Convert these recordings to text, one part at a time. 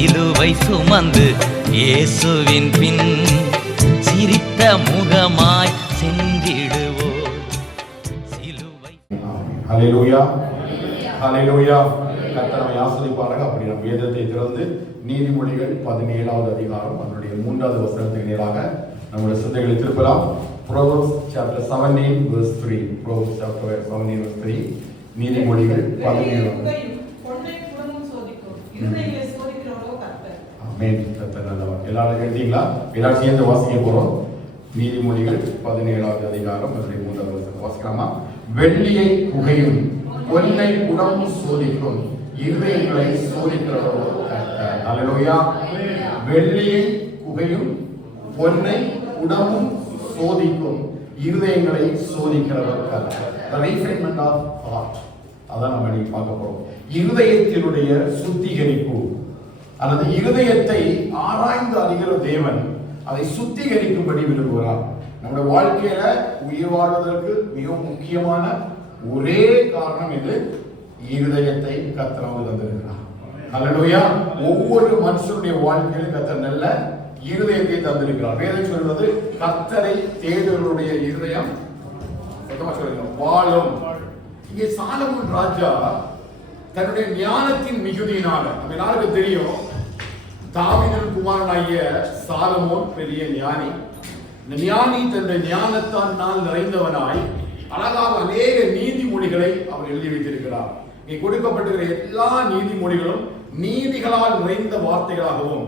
சிலுவை சுமந்து இயேசுவின் பின் சிரித்த முகமாய் சென்றிடுவோம் சிலுவை. ஹல்லேலூயா, ஹல்லேலூயா. கர்த்தர் நம்மை ஆசீர்வதிப்பாராக. அப்படி நம் வேதத்தை திறந்து நீதிமொழிகள் 17வது அதிகாரம் அதனுடைய 3வது வசனத்துக்கு நேராக நம்முடைய சிந்தைகளை திருப்பலாம். Proverbs chapter 17 verse 3. Proverbs chapter 17 verse 3. நீதிமொழிகள் 17. ஆமென். கர்த்தர் நல்லவர். எல்லாரும் கேட்டீங்களா? எல்லாரும் சேர்ந்து வாசிக்க போறோம். நீதிமொழிகள் 17வது அதிகாரம் அதனுடைய 3வது வசனம் வாசிக்கலாமா? வெள்ளியை புகையும் பொன்னை உடம்பும் சோதிக்கும் இருதயங்களை சோதிக்கிறவரோ கர்த்தர். ஹல்லேலூயா. வெள்ளியை புகையும் பொன்னை உடம்பும் சோதிக்கும் இருதயங்களை சோதிக்கிறவர் கர்த்தர். The refinement of heart. அதான் நம்ம இன்னைக்கு பார்க்க போறோம். இருதயத்தினுடைய சுத்திகரிப்பு அல்லது இருதயத்தை ஆராய்ந்து அறிகிற தேவன் அதை சுத்திகரிக்கும்படி விரும்புகிறார். நம்முடைய வாழ்க்கையில உயிர் வாழ்வதற்கு மிகவும் முக்கியமான ஒரே காரணம் இது, இருதயத்தை கர்த்தர் நமக்கு தந்திருக்கிறார். ஹல்லேலூயா. ஒவ்வொரு மனுஷனுடைய வாழ்க்கையிலும் கர்த்தர் நல்ல இருதயத்தை தந்திருக்கிறார். வேதம் சொல்வது கர்த்தரை தேடுவருடைய இருதயம் வாழும். இங்கே சாலமோன் ராஜா தன்னுடைய ஞானத்தின் மிகுதியினால, நம்ம எல்லாருக்கும் தெரியும், தாவீதின் குமாரனாகிய சாலமோன் பெரிய ஞானி. இந்த ஞானி தன்னுடைய ஞானத்தால் நிறைந்தவனாய் அழகாக அநேக நீதிமொழிகளை அவர் எழுதி வைத்திருக்கிறார். இங்கே கொடுக்கப்பட்டிருக்கிற எல்லா நீதிமொழிகளும் நீதிகளால் நிறைந்த வார்த்தைகளாகவும்,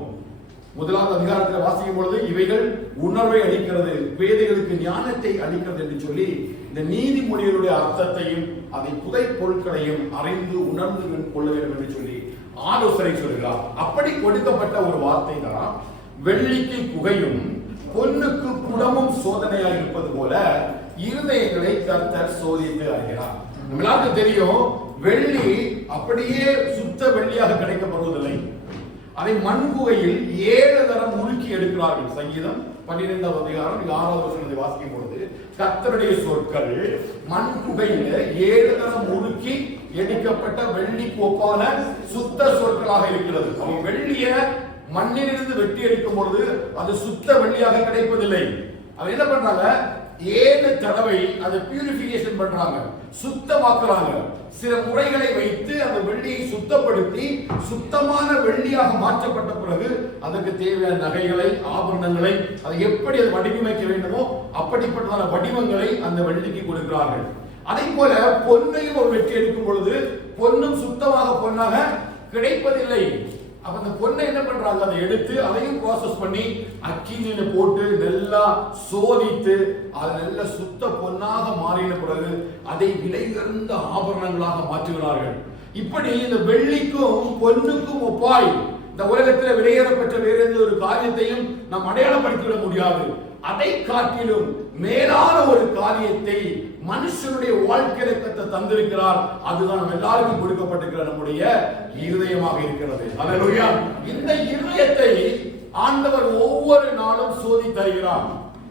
முதலாவது அதிகாரத்தில் வாசிக்கும் பொழுது இவைகள் உணர்வை அளிக்கிறது, பேதைகளுக்கு ஞானத்தை அளிக்கிறது என்று சொல்லி இந்த நீதிமொழிகளுடைய அர்த்தத்தையும் அதை புதை பொருட்களையும் அறிந்து உணர்ந்து கொள்ள வேண்டும் என்று சொல்லி ஆலோசனை சொல்கிறார். அப்படி கொடுக்கப்பட்ட ஒரு வார்த்தை தான் வெள்ளிக்கு புகையும் பொன்னுக்கு குடமும் சோதனையாக இருப்பது போல இருதயங்களை கர்த்தர் சோதித்து அறிகிறார். நம்மளுக்கு தெரியும், வெள்ளி அப்படியே சுத்த வெள்ளியாக கிடைக்கப்படுவதில்லை. அதை மண்குகையில் 7 தரம் உருக்கி எடுக்கிறார்கள். சங்கீதம் 12வது அதிகாரம் 6வது வசனத்தை வாசிக்கும் பொழுது கர்த்தருடைய சொற்கள் மண்குகையில 7 தரம் உருக்கி எடுக்கப்பட்ட வெள்ளி கோப்பான சுத்த சொற்களாக இருக்கிறது. அவங்க வெள்ளிய மண்ணிலிருந்து வெட்டி எடுக்கும் பொழுது அது சுத்த வெள்ளியாக கிடைப்பதில்லை. அவங்க என்ன பண்றாங்க, 7 தடவை அதை பியூரிபிகேஷன் பண்றாங்க, சுத்தமாக்குறாங்க. சில முறைகளை வைத்து அந்த வெள்ளியை சுத்தப்படுத்தி சுத்தமான வெள்ளியாக மாற்றப்பட்ட பிறகு அதற்கு தேவையான நகைகளை, ஆபரணங்களை, அதை எப்படி அது வடிவமைக்க வேண்டுமோ அப்படிப்பட்டதான வடிவங்களை அந்த வெள்ளிக்கு கொடுக்கிறார்கள். அதே போல பொன்னையும் ஒரு வெட்டி எடுக்கும் பொழுது பொன்னும் சுத்தமாக பொன்னாக கிடைப்பதில்லை. அப்ப அந்த பொன்னை என்ன பண்றாங்க, அதை எடுத்து அதையும் ப்ராசஸ் பண்ணி அக்கினியில போட்டு நல்லா சோதித்து அது நல்ல சுத்த பொன்னாக மாறின பிறகு அதை விலை உயர்ந்த ஆபரணங்களாக மாற்றுகிறார்கள். இப்படி இந்த வெள்ளிக்கும் பொன்னுக்கும் ஒப்பாய் இந்த உலகத்தில் விலையேறப்பட்ட வேறு எந்த ஒரு காரியத்தையும் நாம் அடையாளப்படுத்திவிட முடியாது. அதை காட்டிலும் மேலான ஒரு காரியத்தை மனுஷனுடைய வாழ்க்கையில கர்த்தர் தந்திருக்கிறார். அதுதான் நம்ம எல்லாருக்கும் கொடுக்கப்பட்டிருக்கிற நம்முடைய இருதயமாக இருக்கிறது. ஹல்லேலூயா. இந்த இருதயத்தை ஆண்டவர் ஒவ்வொரு நாளும் சோதித்து தருகிறார்.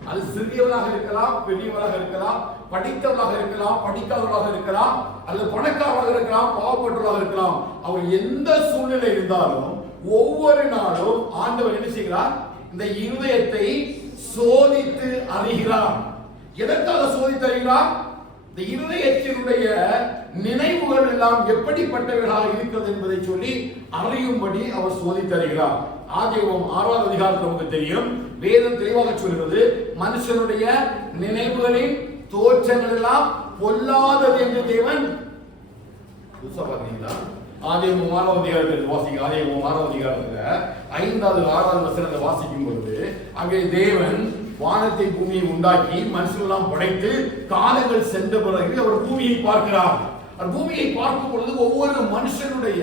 அது சிறியவராக இருக்கலாம், பெரியவராக இருக்கலாம், படித்தவராக இருக்கலாம், படிக்காதவராக இருக்கலாம், அல்லது பணக்காரராக இருக்கலாம், பாவப்பட்டவராக இருக்கலாம். அவர் எந்த சூழ்நிலை இருந்தாலும் ஒவ்வொரு நாளும் ஆண்டவர் என்ன செய்கிறார், இந்த இருதயத்தை சோதித்து அறிகிறார். எதற்காக சோதித்து அறிகிறார்? இந்த இருதயத்தினுடைய நினைவுகள் எல்லாம் எப்படிப்பட்டவர்களாக இருக்கிறது என்பதை சொல்லி அறியும்படி அவர் சோதித்து அறிகிறார். ஆதியாகமம் 6வது அதிகாரத்தில் நமக்கு தெரியும், வேதம் தெளிவாக சொல்கிறது, மனுஷனுடைய நினைவுகளின் தோற்றங்கள் எல்லாம் பொல்லாதது என்று தேவன். ஆதியாகமம் 6வது அதிகாரத்தில் வாசிக்க, ஆதியாகமம் 6வது அதிகாரத்தில் 5வது 6வது வசனத்தை வாசிக்கும் பொழுது அங்கே தேவன் வானத்தை பூமியை உண்டாக்கி மனுஷனெல்லாம் படைத்து காலங்கள் சென்ற பிறகு அவர் பூமியை பார்க்கிறார். அந்த பூமியை பார்க்கும் பொழுது ஒவ்வொரு மனுஷனுடைய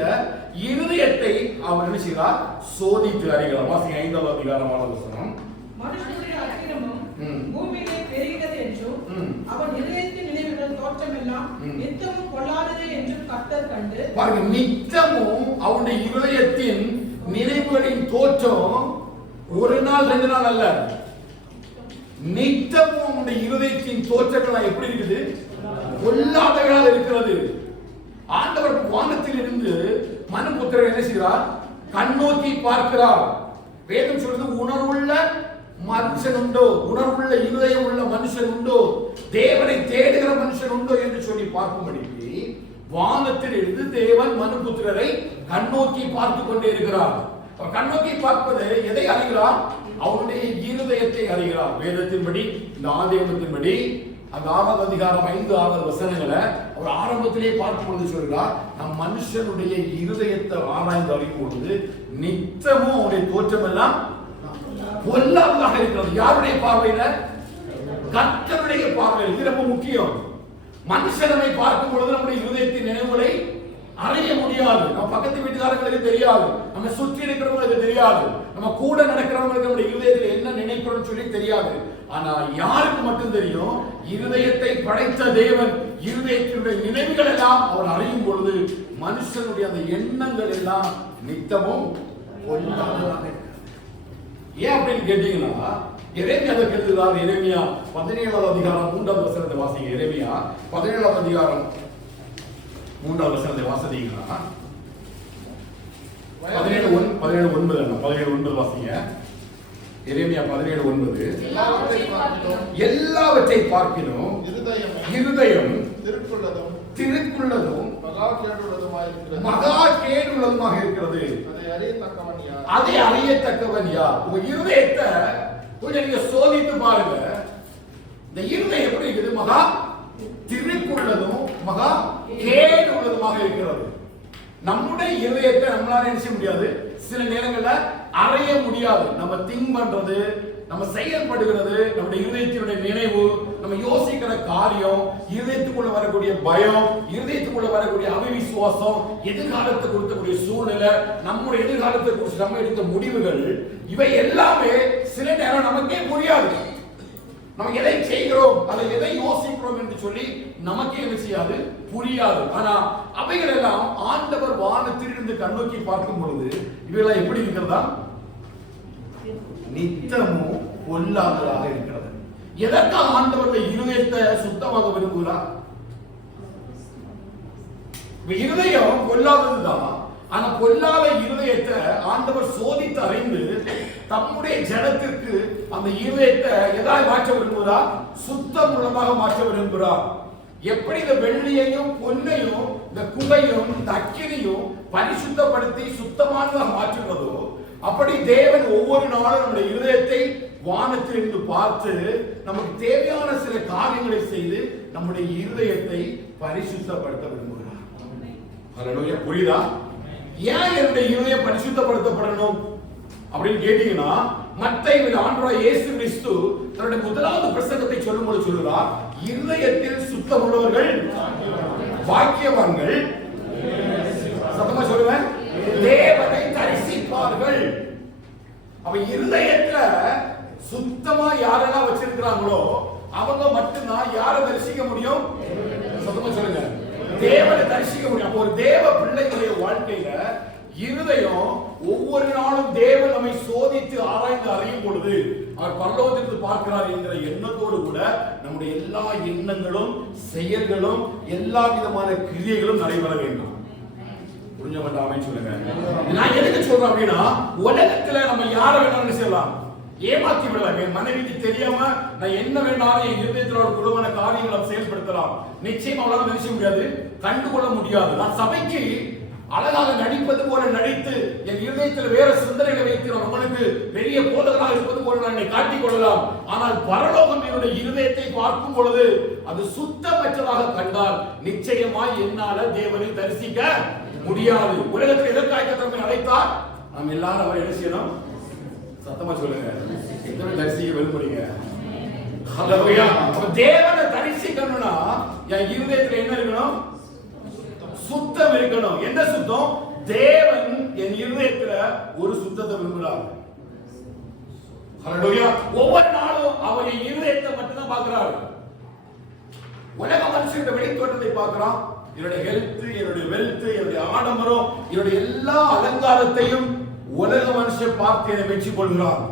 இருதயத்தை அவர் என்ன செய்கிறார், சோதித்து அறிகிறார். வாசிங்க 5வது அதிகாரம் 6வது வசனம். மனுஷனுடைய அக்கிரமம் பூமியிலே பெருகினது என்றும் அவன் இதயத்தின் நினைவுகள் தோற்றமெல்லாம் நித்தமும் பொல்லாதது என்றும் கர்த்தர் கண்டு. பாருங்க, நித்தமும் அவனுடைய இருதயத்தின் நினைவுகளின் தோற்றம் ஒரு நாள் 2 நாள் அல்ல, நித்தமும் அவனுடைய இருதயத்தின் தோற்றங்கள் எப்படி இருக்குது, பொல்லாதவைகளாக இருக்கிறது. ஆண்டவர் வானத்தில் இருந்து மனுபுத்திரர் என்ன செய்கிறார், கண்ணோக்கி பார்க்கிறார். வேதம் சொல்றது உணர்வுள்ள மனுஷன் உண்டோ, உணர்வுள்ள இருதயம் உள்ள மனுஷன் உண்டோ, தேவனை தேடுகிற மனுஷன் உண்டோ என்று சொல்லி பார்க்கும்படிக்கு வானத்தில் இருந்து தேவன் மனுபுத்திரரை கண்ணோக்கி பார்த்து கொண்டே இருக்கிறார். கண்ணோக்கி பார்ப்பது எதை அறிகிறார்? அவருடைய இருதயத்தை அறிகிறார். வேதத்தின்படி, இந்த ஆதியாகமத்தின்படி அந்த 6வது அதிகாரம் 5-6 வசனங்களை அவர் ஆரம்பத்திலே பார்க்கும் பொழுது சொல்கிறார், நம் மனுஷனுடைய இருதயத்தை ஆராய்ந்து அறியும் பொழுது நித்தமும் அவருடைய தோற்றம் எல்லாம் பொல்லாததாக இருக்கிறது. யாருடைய பார்வையில? கர்த்தருடைய பார்வையில். இது ரொம்ப முக்கியம். மனுஷனை பார்க்கும் பொழுது நம்முடைய இருதயத்தின் நினைவுகளை அறிய முடியாது. நம்ம பக்கத்து வீட்டுக்காரங்களுக்கு தெரியாது, நம்ம சுற்றி இருக்கிறவங்களுக்கு தெரியாது, நம்ம கூட நடக்கிறவங்களுக்கு நம்முடைய இருதயத்தில் என்ன நினைக்கிறோம்னு சொல்லி தெரியாது. ஆனா யாருக்கு மட்டும் தெரியும்? இருதயத்தை படைத்த தேவன் இருதயத்தினுடைய நினைவுகள் எல்லாம் அவர் அறியும் பொழுது மனுஷனுடைய அந்த எண்ணங்கள் எல்லாம் நித்தமும் பொல்லாததாக. ஏன் அப்படின்னு கேட்டீங்கன்னா, எரேமியா அதை எழுதுகிறார். எரேமியா 17வது அதிகாரம் 3வது வசனத்தை வாசிங்க. எரேமியா 17வது அதிகாரம் 3வது வசனத்தை வாசித்தீங்கன்னா 17:9 வாசிங்க. எரேமியா 17:9 எல்லாவற்றை பார்க்கினும் இருதயம் திருக்குள்ளதும் மகா கேடுள்ளதுமாக இருக்கிறது. அதை அறியத்தக்கவன் யார்? உங்க இருதயத்தை கொஞ்சம் நீங்க சோதித்து பாருங்க. இந்த இருதயம் எப்படி இருக்குது? மகா திருக்குள்ளதும் மகா கேடு உள்ளதுமாக இருக்கிறது. நம்முடைய இருதயத்தை நம்மளால என்ன செய்ய முடியாது? சில நேரங்கள்ல அறைய முடியாது. நம்ம திங்க் பண்றது, நம்ம செயல்படுகிறது, நம்முடைய இருதயத்தினுடைய நினைவு, நம்ம யோசிக்கிற காரியம், இருதயத்துக்குள்ள வரக்கூடிய பயம், இருதயத்துக்குள்ள வரக்கூடிய அவிசுவாசம், எதிர்காலத்தை கொடுக்கக்கூடிய சூழ்நிலை, நம்முடைய எதிர்காலத்தை குறித்து நம்ம எடுத்த முடிவுகள், இவை எல்லாமே சில நேரம் நமக்கே புரியாது. நம்ம எதை செய்கிறோம், அதை எதை யோசிக்கிறோம் என்று சொல்லி நமக்கே என்ன செய்யாது? புரியாது. ஆனா அவைகள் எல்லாம் ஆண்டவர் வானத்தில் இருந்து கண்ணோக்கி பார்க்கும் பொழுது இவையெல்லாம் எப்படி இருக்கிறதா? நித்தமும் பொல்லாததாக இருக்கிறது. எதற்காக ஆண்டவருடைய இருதயத்தை சுத்தமாக விரும்புகிறார்? இருதயம் பொல்லாததுதான். ஆனா பொல்லாத இருதயத்தை ஆண்டவர் சோதித்து அறிந்து தம்முடைய ஜனத்திற்கு அந்த இருதயத்தை எதாய் மாற்ற விரும்புகிறார்? சுத்தம் உள்ளமாக மாற்ற விரும்புகிறார். எப்படி இந்த வெள்ளியையும் பொன்னையும் இந்த குகையும் இந்த அக்கினியும் பரிசுத்தப்படுத்தி சுத்தமானதாக மாற்றுவதோ, அப்படி தேவன் ஒவ்வொரு நாளும் நம்முடைய இருதயத்தை வானத்திலிருந்து பார்த்து நமக்கு தேவையான சில காரியங்களை செய்து நம்முடைய இருதயத்தை பரிசுத்தப்படுத்த விரும்புகிறார். ஹல்லேலூயா. புரியுதா? ஏன் என்னுடைய இருதயம் பரிசுத்தப்படுத்தப்படணும் அப்படின்னு கேட்டீங்கன்னா, மத்தேயுவில் ஆண்டவர் இயேசு கிறிஸ்து தன்னுடைய முதலாவது பிரசங்கத்தை சொல்லும்போது சொல்கிறார், இருதயத்தில் சுத்தம் உள்ளவர்கள் பாக்கியவான்கள். சத்தமா சொல்லுவேன், தேவனை தரிசிப்பார்கள். அவ இருதயத்துல சுத்தமா யாரெல்லாம் வச்சிருக்கிறாங்களோ அவங்க மட்டும்தான் யாரை தரிசிக்க முடியும்? சத்தமா சொல்லுங்க, தேவனை தரிசிக்க முடியும். அப்போ ஒரு தேவ பிள்ளைகளுடைய வாழ்க்கையில இருதயம் ஒவ்வொரு நாளும் தேவன் நம்மை சோதித்து ஆராய்ந்து அறியும் பொழுது அவர் பரலோகத்திற்கு பார்க்கிறார் என்கிற எண்ணத்தோடு கூட நம்முடைய எல்லா எண்ணங்களும் செயல்களும் எல்லா விதமான கிரியைகளும் நடைபெற வேண்டும். புரிஞ்சவங்க அமைச்சு சொல்லுங்க. நான் எதுக்கு சொல்றேன் அப்படின்னா, உலகத்துல நம்ம யாரை வேணாலும் செய்யலாம், ஏமாத்தி விடலாம். என் மனைவிக்கு தெரியாம நான் என்ன வேணாலும் என் இருதயத்தில் ஒரு குழுவான காரியங்களை செயல்படுத்தலாம். நிச்சயம் அவளால் நினைச்ச முடியாது, கண்டுகொள்ள முடியாது. நான் சபைக்கு அழகாக நடிப்பது போல நடித்து என் இருதயத்தில் வேற சிந்தனைகளை வைத்து உங்களுக்கு பெரிய போதகராக இருப்பது போல நான் என்னை காட்டிக் கொள்ளலாம். ஆனால் பரலோகம் என்னுடைய இருதயத்தை பார்க்கும் பொழுது அது சுத்தமற்றதாக கண்டால் நிச்சயமாய் என்னால தேவனை தரிசிக்க முடியாது. உலகத்தில் எதற்காக நம்மை அழைத்தார்? நாம் எல்லாரும் அவரை என்ன செய்யணும்? சத்தமா சொல்லுங்க, தரிசிக்க விரும்புறீங்க. தேவனை தரிசிக்கணும்னா என் இருதயத்தில் என்ன இருக்கணும்? சுத்தம் இருக்கணும். என்ன சுத்தம்? தேவன் என் இருதயத்துல ஒரு சுத்தத்தை விரும்புகிறார். ஹல்லேலூயா. ஒவ்வொரு நாளும் அவர் என் இருதயத்தை மட்டும்தான் பார்க்கிறார். உலக மனுஷனுடைய வெளித்தோட்டத்தை பார்க்கிறான். என்னுடைய ஹெல்த், என்னுடைய வெல்த், என்னுடைய ஆடம்பரம், என்னுடைய எல்லா அலங்காரத்தையும் உலக மனுஷன் பார்த்து என்னை மெச்சிக் கொள்கிறான்.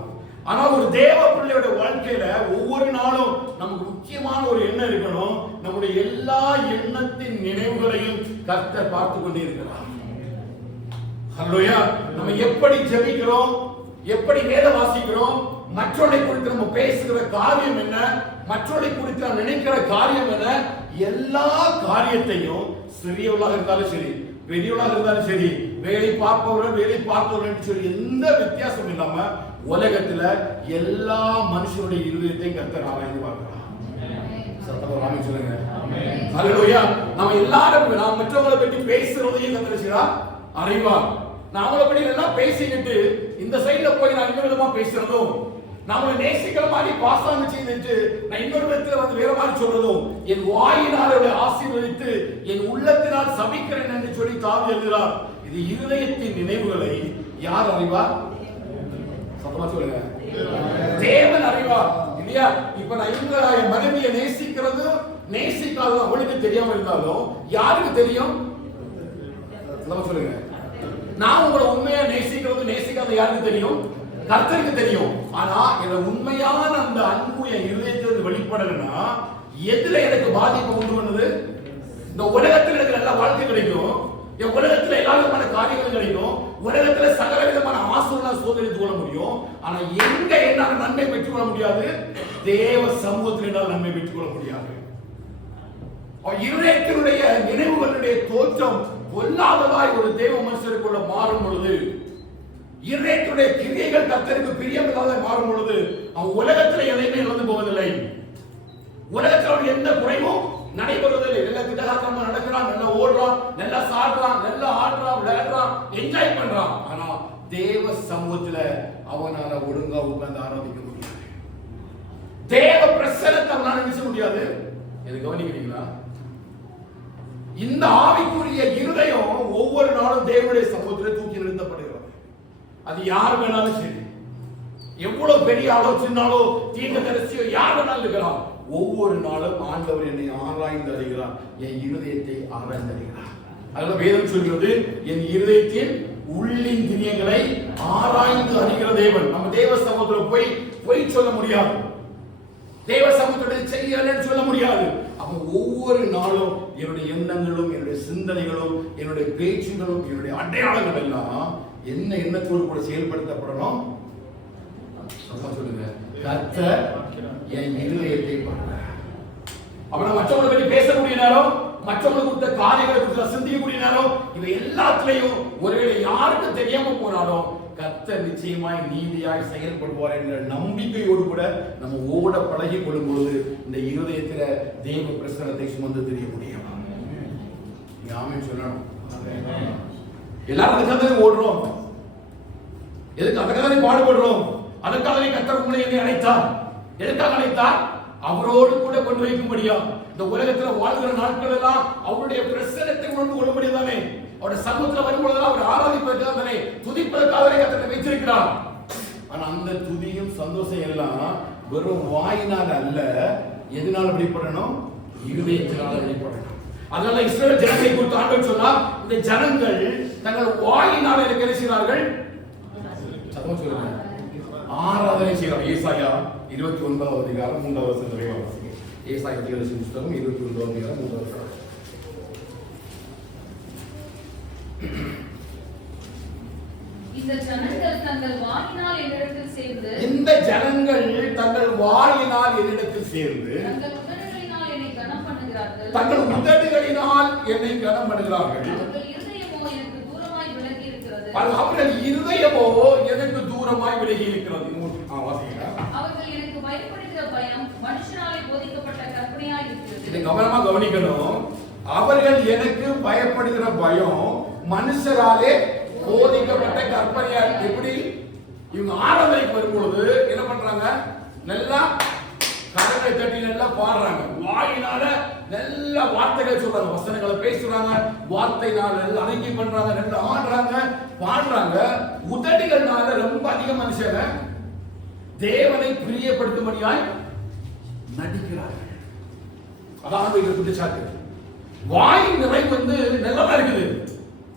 ஆனா ஒரு தேவ பிள்ளையோட வாழ்க்கையில ஒவ்வொரு நாளும் நமக்கு முக்கியமான ஒரு எண்ணம் இருக்கணும். நம்முடைய எல்லா எண்ணத்தின் நினைவுகளையும் கர்த்தர் பார்த்து கொண்டே இருக்கிறார். ஹல்லேலூயா. நம்ம எப்படி ஜெபிக்கிறோம், எப்படி வேதம் வாசிக்கிறோம், மற்றவர்களை குறித்து நம்ம பேசுகிற காரியம் என்ன, மற்றவர்களை குறித்து நாம் நினைக்கிற காரியம் என்ன, எல்லா காரியத்தையும் சிறியவர்களாக இருந்தாலும் சரி, பெரியவர்களாக இருந்தாலும் சரி, வேலை பார்ப்பவர்கள் வேலை பார்ப்பவர்கள் சொல்லி எந்த வித்தியாசம் இல்லாம உலகத்துல எல்லா மனுஷனுடைய இருதயத்தையும் கர்த்தர் ஆராய்ந்து பார்க்கிறார். சத்தமா ஆமென் சொல்லுங்க. ஹல்லேலூயா. நம்ம எல்லாரும் நாம் மற்றவங்களை பற்றி பேசுறதையும் கர்த்தர் செய்றார், அறிவார். நாமளை பற்றி எல்லாம் பேசிக்கிட்டு இந்த சைடுல போய் நான் இன்னொரு விதமா பேசுறதும், நாமளை நேசிக்கிற மாதிரி பாசாங்க செய்துட்டு நான் இன்னொரு விதத்துல வந்து வேற மாதிரி சொல்றதும், என் வாயினால் ஆசீர்வதித்து என் உள்ளத்தினால் சபிக்கிறேன் என்று சொல்லி தாவீது எழுதுகிறார். இது இருதயத்தின் நினைவுகளை யார் அறிவார்? சத்தமா சொல்லுங்க. தேவன் அறிவார் இல்லையா? இப்ப நான் இந்த என் மனைவியை நேசிக்கிறது நேசிக்காதது அவளுக்கு தெரியாம இருந்தாலும் யாருக்கு தெரியும்? சொல்லுங்க. நான் உங்களை உண்மையா நேசிக்கிறது நேசிக்காத யாருக்கு தெரியும்? கர்த்தருக்கு தெரியும். ஆனா இந்த உண்மையான அந்த அன்பு என் இருதயத்திலிருந்து வெளிப்படலைன்னா எதுல எனக்கு பாதிப்பு உண்டு பண்ணுது? இந்த உலகத்தில் எனக்கு நல்ல வாழ்க்கை கிடைக்கும், என் உலகத்துல எல்லா விதமான காரியங்கள் கிடைக்கும், உலகத்துல சகல விதமான ஆசீர்வாதம் சோதரித்து கொள்ள முடியும். ஆனா எங்க என்னால நன்மை பெற்றுக் கொள்ள முடியாது? தேவ சமூகத்தில் என்னால் நன்மை பெற்றுக் கொள்ள முடியாது. இருதயத்தினுடைய நினைவுகளுடைய தோற்றம் பொல்லாததாய் ஒரு தேவ மனுஷருக்குள்ள மாறும் பொழுது, இருதயத்தினுடைய கிரியைகள் கர்த்தருக்கு பிரியமில்லாத மாறும் பொழுது, அவன் உலகத்தில் எதையுமே இழந்து போவதில்லை. உலகத்தில் எந்த குறைவும் நடைபெறுவதில்லை. நல்ல திடகாரமா நடக்கிறான், நல்லா ஓடுறான், நல்லா சாடுறான், நல்லா ஆடுறான், விளையாடுறான், என்ஜாய் பண்றான். ஆனா தேவ சமூகத்துல அவனால ஒழுங்கா உட்கார்ந்து ஆராதிக்க முடியாது. தேவ பிரசன்னத்தை அவனால நினைச்ச முடியாது. இது கவனிக்கிறீங்களா? இந்த ஆவிக்குரிய இருதயம் ஒவ்வொரு நாளும் தேவனுடைய சமூகத்தில் தூக்கி நிறுத்தப்படுகிறது. அது யார் வேணாலும் சரி, எவ்வளவு பெரிய ஆளோ சின்னாலோ தீர்க்கதரிசியோ யார் வேணாலும் இருக்கலாம், ஒவ்வொரு நாளும் ஆண்டவர் என்னை ஆராய்ந்து அறிகிறார், என் இருதயத்தை ஆராய்ந்து அறிகிறார். அதனால வேதம் சொல்கிறது, என் இருதயத்தின் உள்ளின் திரியங்களை ஆராய்ந்து அறிகிற தேவன். நம்ம தேவ சமூகத்தில் போய் சொல்ல முடியாது, தேவ சமூகத்துடைய செய்யலன்னு சொல்ல முடியாது. அப்ப ஒவ்வொரு நாளும் என்னுடைய எண்ணங்களும் என்னுடைய சிந்தனைகளும் என்னுடைய பேச்சுகளும் என்னுடைய அடையாளங்கள் எல்லாம் என்ன எண்ணத்தோடு கூட செயல்படுத்தப்படணும்? சொல்லுங்க. கர்த்தர் என் இருதயத்தை பார்க்கிறார். அப்ப நான் மற்றவங்களை பற்றி பேசக்கூடிய நேரம், மற்றவங்களுக்கு கொடுத்த காரியங்களை குறித்து சிந்திக்கக்கூடிய நேரம், இவை எல்லாத்திலையும் ஒருவேளை யாருக்கு தெரியாம போனாலும் கர்த்தர் நிச்சயமாய் நீதியாய் செயல்படுவார் என்ற நம்பிக்கையோடு கூட நம்ம ஓட பழகி கொள்ளும் பொழுது இந்த இருதயத்துல தேவ பிரசன்னத்தை சுமந்து தெரிய முடியும். ஆமென் சொல்லணும். எல்லாரும் அதுக்காக ஓடுறோம், எதுக்கு? அதுக்காக பாடுபடுறோம். அதற்காக கர்த்தர் உங்களை என்னை அழைத்தார். எதுக்காக அழைத்தார்? அவரோடு கூட கொண்டு வைக்கும்படியா. இந்த உலகத்துல வாழ்கிற நாட்கள் எல்லாம் அவருடைய பிரசன்னத்தை கொண்டு கொள்ளும்படிதானே, அவருடைய சமூகத்தில் வரும்பொழுதெல்லாம் அவர் ஆராதிப்பதற்காக துதிப்பதற்காக கர்த்தர் வைத்திருக்கிறார். ஆனா அந்த துதியும் சந்தோஷம் எல்லாம் வெறும் வாயினால் அல்ல, எதனால வெளிப்படணும்? இருதயத்தினால வெளிப்படணும். அதனால இஸ்ரவேல் ஜனத்தை குறித்து ஆண்டவர் சொன்னார், இந்த ஜனங்கள் தங்கள் வாயினால் எனக்கு என்ன செய்கிறார்கள்? சத்தமா சொல்லுங்க. ஆராதனை செய்கிறார். ஏசாயா 29வது அதிகாரம் 3வது வசனத்தை வாசிங்க. ஏசாயா புத்தகம் 29வது அதிகாரம் 3வது வசனம். இந்த ஜனங்கள் தங்கள் வாயினால் என்னிடத்தில் சேர்ந்து தங்கள் உதடுகளினால் என்னை கனம் பண்ணுகிறார்கள். அவர்கள் இருதயமோ எனக்கு தூரமாய் விலகி இருக்கிறது. அவர்கள் எனக்கு பயப்படுகிற பயம் மனுஷனாலே போதிக்கப்பட்ட கற்பனையாய் இருக்கிறது. இதை கவனமா கவனிக்கணும். அவர்கள் எனக்கு பயப்படுகிற பயம் மனுஷராலே போதிக்கப்பட்ட கற்பனையா. எப்படி? இவங்க ஆராதனைக்கு வரும்பொழுது என்ன பண்றாங்க? நல்லா கரங்களை தட்டி நல்லா பாடுறாங்க, வாயினால நல்ல வார்த்தைகள் சொல்றாங்க, வசனங்களை பேசுறாங்க, வார்த்தைனால நல்லா அடங்கி பண்றாங்க, நல்லா ஆடுறாங்க, பாடுறாங்க. உதடுகள்னால ரொம்ப அதிக மனுஷங்க தேவனை பிரியப்படுத்தும்படியாய் நடிக்கிறார்கள். அதான் இது குற்றச்சாட்டு. வாய் நிறைவு வந்து நல்லதா இருக்குது,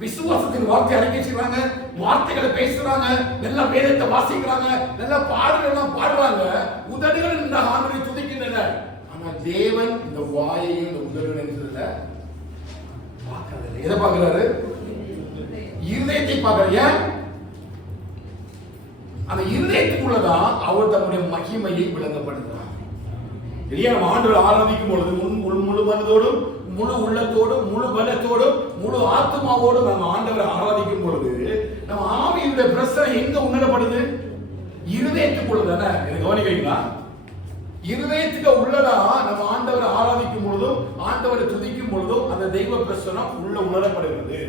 விசுவாசத்தின் வார்த்தை அறிக்கை செய்றாங்க, வார்த்தைகளை பேசுறாங்க, நல்ல வேதத்தை வாசிக்கிறாங்க, நல்ல பாடல்கள் பாடுறாங்க, உதடுகள் இந்த ஆண்டவரை துதிக்கின்றன. ஆனா தேவன் இந்த வாயையும் இந்த உதடுகள் பார்க்கறதில்லை. எதை பார்க்கிறாரு? இருதயத்தை பார்க்கற. ஏன்? அந்த இருதயத்துக்குள்ளதான் அவர் தன்னுடைய மகிமையை விளங்கப்படுத்துறார். இல்லையா? நம்ம ஆண்டவரை ஆராதிக்கும் பொழுது முழு மனதோடும் முழு உள்ளத்தோடும் முழு பலத்தோடும் முழு ஆத்மாவோடும் நம்ம ஆண்டவரை ஆராதிக்கும் பொழுது நம்ம ஆவியுடைய பிரச்சனை எங்க உணரப்படுது? இருதயத்துக்குள்ளதானே. இதை கவனிக்கிறீங்களா? இருதயத்துக்கு உள்ளதா நம்ம ஆண்டவரை ஆராதிக்கும் பொழுதும் ஆண்டவரை துதிக்கும் பொழுதும் அந்த தெய்வ பிரசனம் உள்ள உணரப்படுகிறது.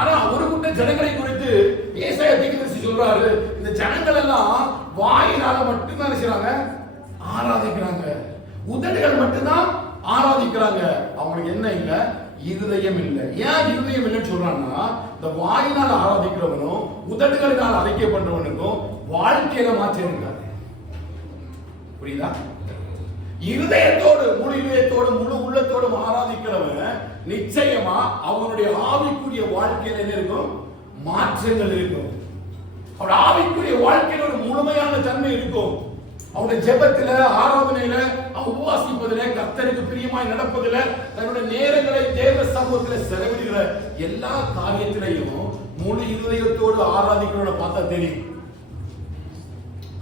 ஆனா ஒரு கூட்ட ஜனங்களை குறித்து ஏசாயா தீர்க்கதரிசி சொல்றாரு, இந்த ஜனங்கள் எல்லாம் வாயினால மட்டும்தான் செய்றாங்க, ஆராதிக்கிறாங்க. உதடுகள் மட்டும்தான் ஆராதிக்கிறாங்க. அவங்களுக்கு என்ன இல்ல? இருதயம் இல்லை. ஏன் இருதயம் இல்லைன்னு சொல்றாங்கன்னா, இந்த வாயினால ஆராதிக்கிறவனும் உதடுகளினால் அழைக்க பண்றவனுக்கும் வாழ்க்கையில மாற்றம் இருக்காது. புரியுதா? இருதயத்தோடு முழு இதயத்தோடு முழு உள்ளத்தோடு ஆராதிக்கிறவன் நிச்சயமா அவனுடைய ஆவிக்குரிய வாழ்க்கையில என்ன இருக்கும்? மாற்றங்கள் இருக்கும். அவருடைய ஆவிக்குரிய வாழ்க்கையில ஒரு முழுமையான தன்மை இருக்கும். அவருடைய ஜெபத்தில, ஆராதனையில, உபவாசிப்பதில, கர்த்தருக்கு பிரியமாய் நடப்பதில, தன்னுடைய நேரங்களை தேவ சமூகத்தில் செலவிடுகிற எல்லா காரியத்திலையும் முழு இருதயத்தோடு ஆராதிக்கிறவனை பார்த்தா தெரியும்.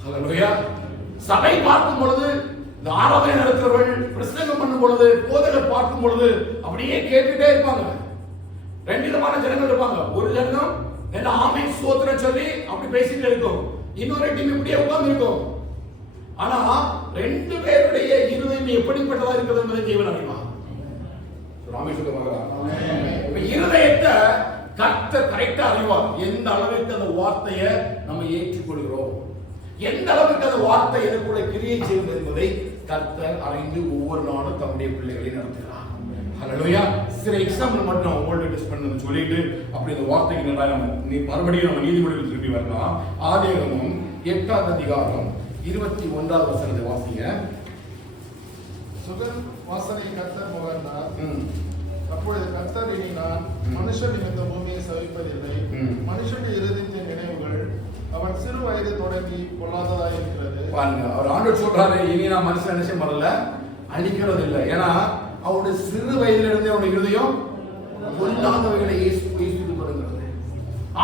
ஹல்லேலூயா. சபை பார்க்கும் பொழுது, இந்த ஆராதனை நடத்துறவர்கள் பிரசங்கம் பண்ணும் பொழுது, போதகர் பார்க்கும் பொழுது அப்படியே கேட்டுட்டே இருப்பாங்க. ரெண்டு விதமான ஜனங்கள் இருப்பாங்க. ஒரு ஜனம் நல்ல ஆமென் ஸ்தோத்திரம் சொல்லி அப்படி பேசிட்டு இருக்கும். இன்னொரு டீம் இப்படியே உட்கார்ந்து இருக்கும். ஆனா ரெண்டு பேருடைய இருதயம் எப்படிப்பட்டதா இருக்கிறது என்பதை தேவன் அறிவார். இருதயத்தை கர்த்தர் கரெக்டா அறிவார். எந்த அளவுக்கு அந்த வார்த்தையை நம்ம ஏற்றுக்கொள்கிறோம், எந்த அளவுக்கு அந்த வார்த்தை எனக்குள்ள கிரியை செய்வது என்பதை கர்த்தர் அறிந்து ஒவ்வொரு நாளும் தம்முடைய பிள்ளைகளை நடத்துகிறார். ஹல்லேலூயா. சில எக்ஸாம்பிள் மட்டும் நான் உங்கள்ட்ட டெஸ்ட் பண்ணி சொல்லிட்டு அப்படி இந்த வார்த்தைக்கு மறுபடியும் நம்ம நீதிமொழிகள் திரும்பி வரலாம். ஆதியாகமம் 8ஆம் அதிகாரம் 21வது வசனத்தை வாசிங்க. சுகன் வாசனை கர்த்தர் முகர்ந்தார். அப்பொழுது கர்த்தர் இனி நான் மனுஷன் இந்த பூமியை சவிப்பதில்லை. மனுஷனுடைய இருதயத்தின் நினைவுகள் அவன் சிறு வயது தொடங்கி பொல்லாததாக இருக்கிறது. பாருங்க, அவர் ஆண்டவர் சொல்றாரு, இனி நான் மனுஷன் நினைச்ச முதல்ல அழிக்கிறது இல்லை. ஏன்னா அவருடைய சிறு வயதில இருந்தே அவருடைய இருதயம் பொல்லாதவைகளை தொடங்குகிறது.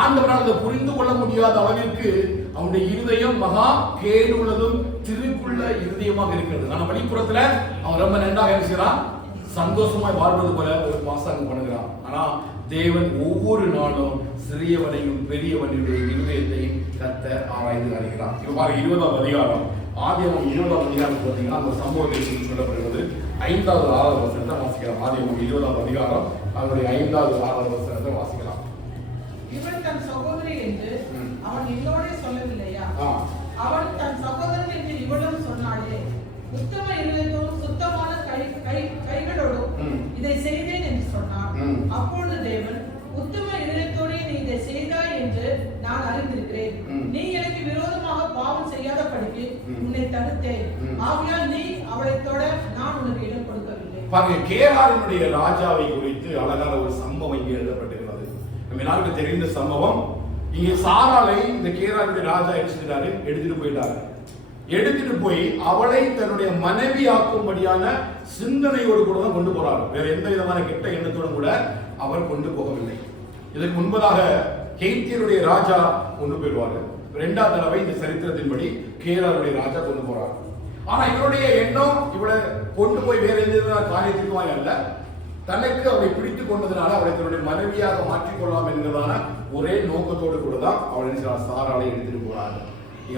ஆண்டவரால் அதை புரிந்து கொள்ள முடியாத அளவிற்கு அவனுடைய இருதயம் மகா கேடு உள்ளதும் திருக்குள்ள இருதயமாக இருக்கிறது. ஆனா வெளிப்புறத்துல அவன் ரொம்ப நன்றாக இருக்கிறான், சந்தோஷமாய் வாழ்வது போல ஒரு பாசாங்கம் பண்ணுகிறான். ஆனா தேவன் ஒவ்வொரு நாளும் சிறியவனையும் பெரியவனுடைய இருதயத்தையும் கர்த்தர் ஆராய்ந்து அறிகிறார். இவ்வாறு 20ஆம் அதிகாரம், ஆதியாகமம் 20ஆம் அதிகாரம் பார்த்தீங்கன்னா அந்த சம்பவத்தை சொல்லப்படுகிறது. 5வது 6வது வசனத்தை வாசிக்கலாம். ஆதியாகமம் 20ஆம் அதிகாரம் அதனுடைய 5வது 6வது வசனத்தை வாசிக்கலாம். இவன் தன் சகோதரி என்று அவன் என்னோட சொல்லவில்லையா? அவன் தன் சகோதரன் என்று இவளும் சொன்னாளே. உத்தம இருதயத்தோடும் சுத்தமான கைகளோடும் இதை செய்தேன் என்று சொன்னான். அப்பொழுது தேவன், உத்தம இருதயத்தோடு நீ இதை செய்தாய் என்று நான் அறிந்திருக்கிறேன். நீ எனக்கு விரோதமாக பாவம் செய்யாதபடிக்கு உன்னை தடுத்தேன். ஆகையால் நீ அவளை தொட நான் உனக்கு இடம் கொடுக்கவில்லை. பாருங்க, கேராரினுடைய ராஜாவை குறித்து அழகான ஒரு சம்பவம் இங்கே எழுதப்பட்டிருக்கிறது. நம்ம எல்லாருக்கும் தெரிந்த சம்பவம். இங்கே சாராளை இந்த கேராருடைய ராஜா என்ன செய்தாரு? எடுத்துட்டு போயிட்டாரு. எடுத்துட்டு போய் அவளை தன்னுடைய மனைவி ஆக்கும்படியான சிந்தனையோடு கூட தான் கொண்டு போறாரு. வேற எந்த விதமான கெட்ட எண்ணத்தோடும் கூட அவர் கொண்டு போகவில்லை. இதற்கு முன்பதாக கேத்தியருடைய ராஜா கொண்டு போயிடுவாரு. 2வது தடவை இந்த சரித்திரத்தின்படி கேராருடைய ராஜா கொண்டு போறாரு. ஆனா இவருடைய எண்ணம் இவளை கொண்டு போய் வேற எந்த காரியத்திற்குமாய் அல்ல, தனக்கு அவளை பிடித்துக் கொண்டதுனால அவளை தன்னுடைய மனைவியாக மாற்றிக்கொள்ளலாம் என்கிறதான ஒரே நோக்கத்தோடு கூட தான் அவள் சாராளை எடுத்துட்டு போறாரு.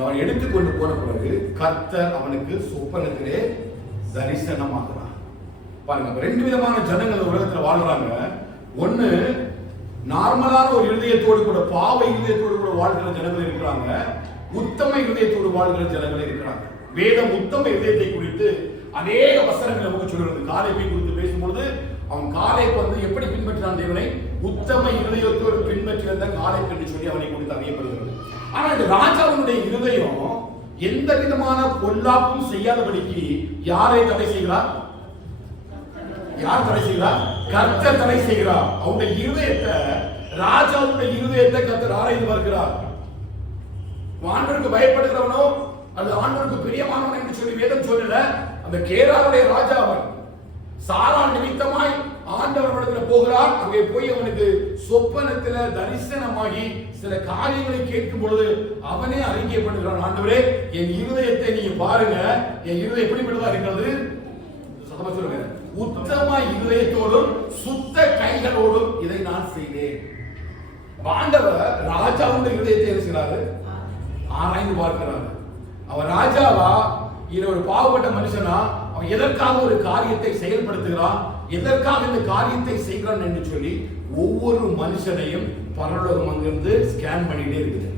அவன் எடுத்துக்கொண்டு போன பிறகு கர்த்தர் அவனுக்கு சொப்பனத்திலே தரிசனமாகிறார். பாருங்க, 2 விதமான ஜனங்கள் உலகத்தில் வாழ்றாங்க. ஒண்ணு நார்மலான ஒரு இருதயத்தோடு கூட, பாவ இருதயத்தோடு கூட வாழ்கிற ஜனங்கள் இருக்கிறாங்க. உத்தம இருதயத்தோடு வாழ்கிற ஜனங்கள் இருக்கிறாங்க. வேதம் உத்தம இதயத்தை குறித்து அநேக வசனங்கள் நமக்கு சொல்கிறது. காலேபை குறித்து பேசும்பொழுது அவன் காலேப் எப்படி பின்பற்றினான் தேவனை? உத்தம இருதயத்தோடு பின்பற்றிருந்த காலேப் என்று சொல்லி அவனை குறித்து அறியப்படுகிறது. ஆனா இந்த ராஜாவுடைய இருதயம் எந்த விதமான பொல்லாப்பும் செய்யாதபடிக்கு யாரை தடை செய்கிறார்? யார் தடை செய்கிறார்? கர்த்தர் தடை செய்கிறார். அவனுடைய இருதயத்தை, ராஜாவுடைய இருதயத்தை கர்த்தர் ஆராய்ந்து பார்க்கிறார். ஆண்டவருக்கு பயப்படுகிறவனோ அது ஆண்டவருக்கு பிரியமானவன் என்று சொல்லி வேதம் சொல்லல. அந்த கேராருடைய ராஜா அவன் சாராள் நிமித்தமாய் ஆண்டவரிடத்தில் போகிறார். அங்கே போய் அவனுக்கு சொப்பனத்துல தரிசனமாகி சில காரியங்களை கேட்கும் பொழுது அவனே அறிக்கைப்படுகிறான், ஆண்டவரே என் இருதயத்தை நீங்க பாருங்க, என் இருதயம் எப்படிப்பட்டதா இருக்கிறது, சத்தமா சொல்லுங்க, உத்தம இருதயத்தோடும் சுத்த கைகளோடும் இதை நான் செய்தேன். ஆண்டவர் ராஜாவுடைய இருதயத்தை என்ன செய்றாரு, ஆராய்ந்து பார்க்கிறார். அவன் ராஜாவா இல்ல ஒரு பாவப்பட்ட மனுஷனா, அவன் எதற்காக ஒரு காரியத்தை செயல்படுத்துகிறான், எதற்காக இந்த காரியத்தை செய்கிறான் என்று சொல்லி ஒவ்வொரு மனுஷனையும் பரலோகம் அங்கிருந்து ஸ்கேன் பண்ணிட்டே இருக்குது.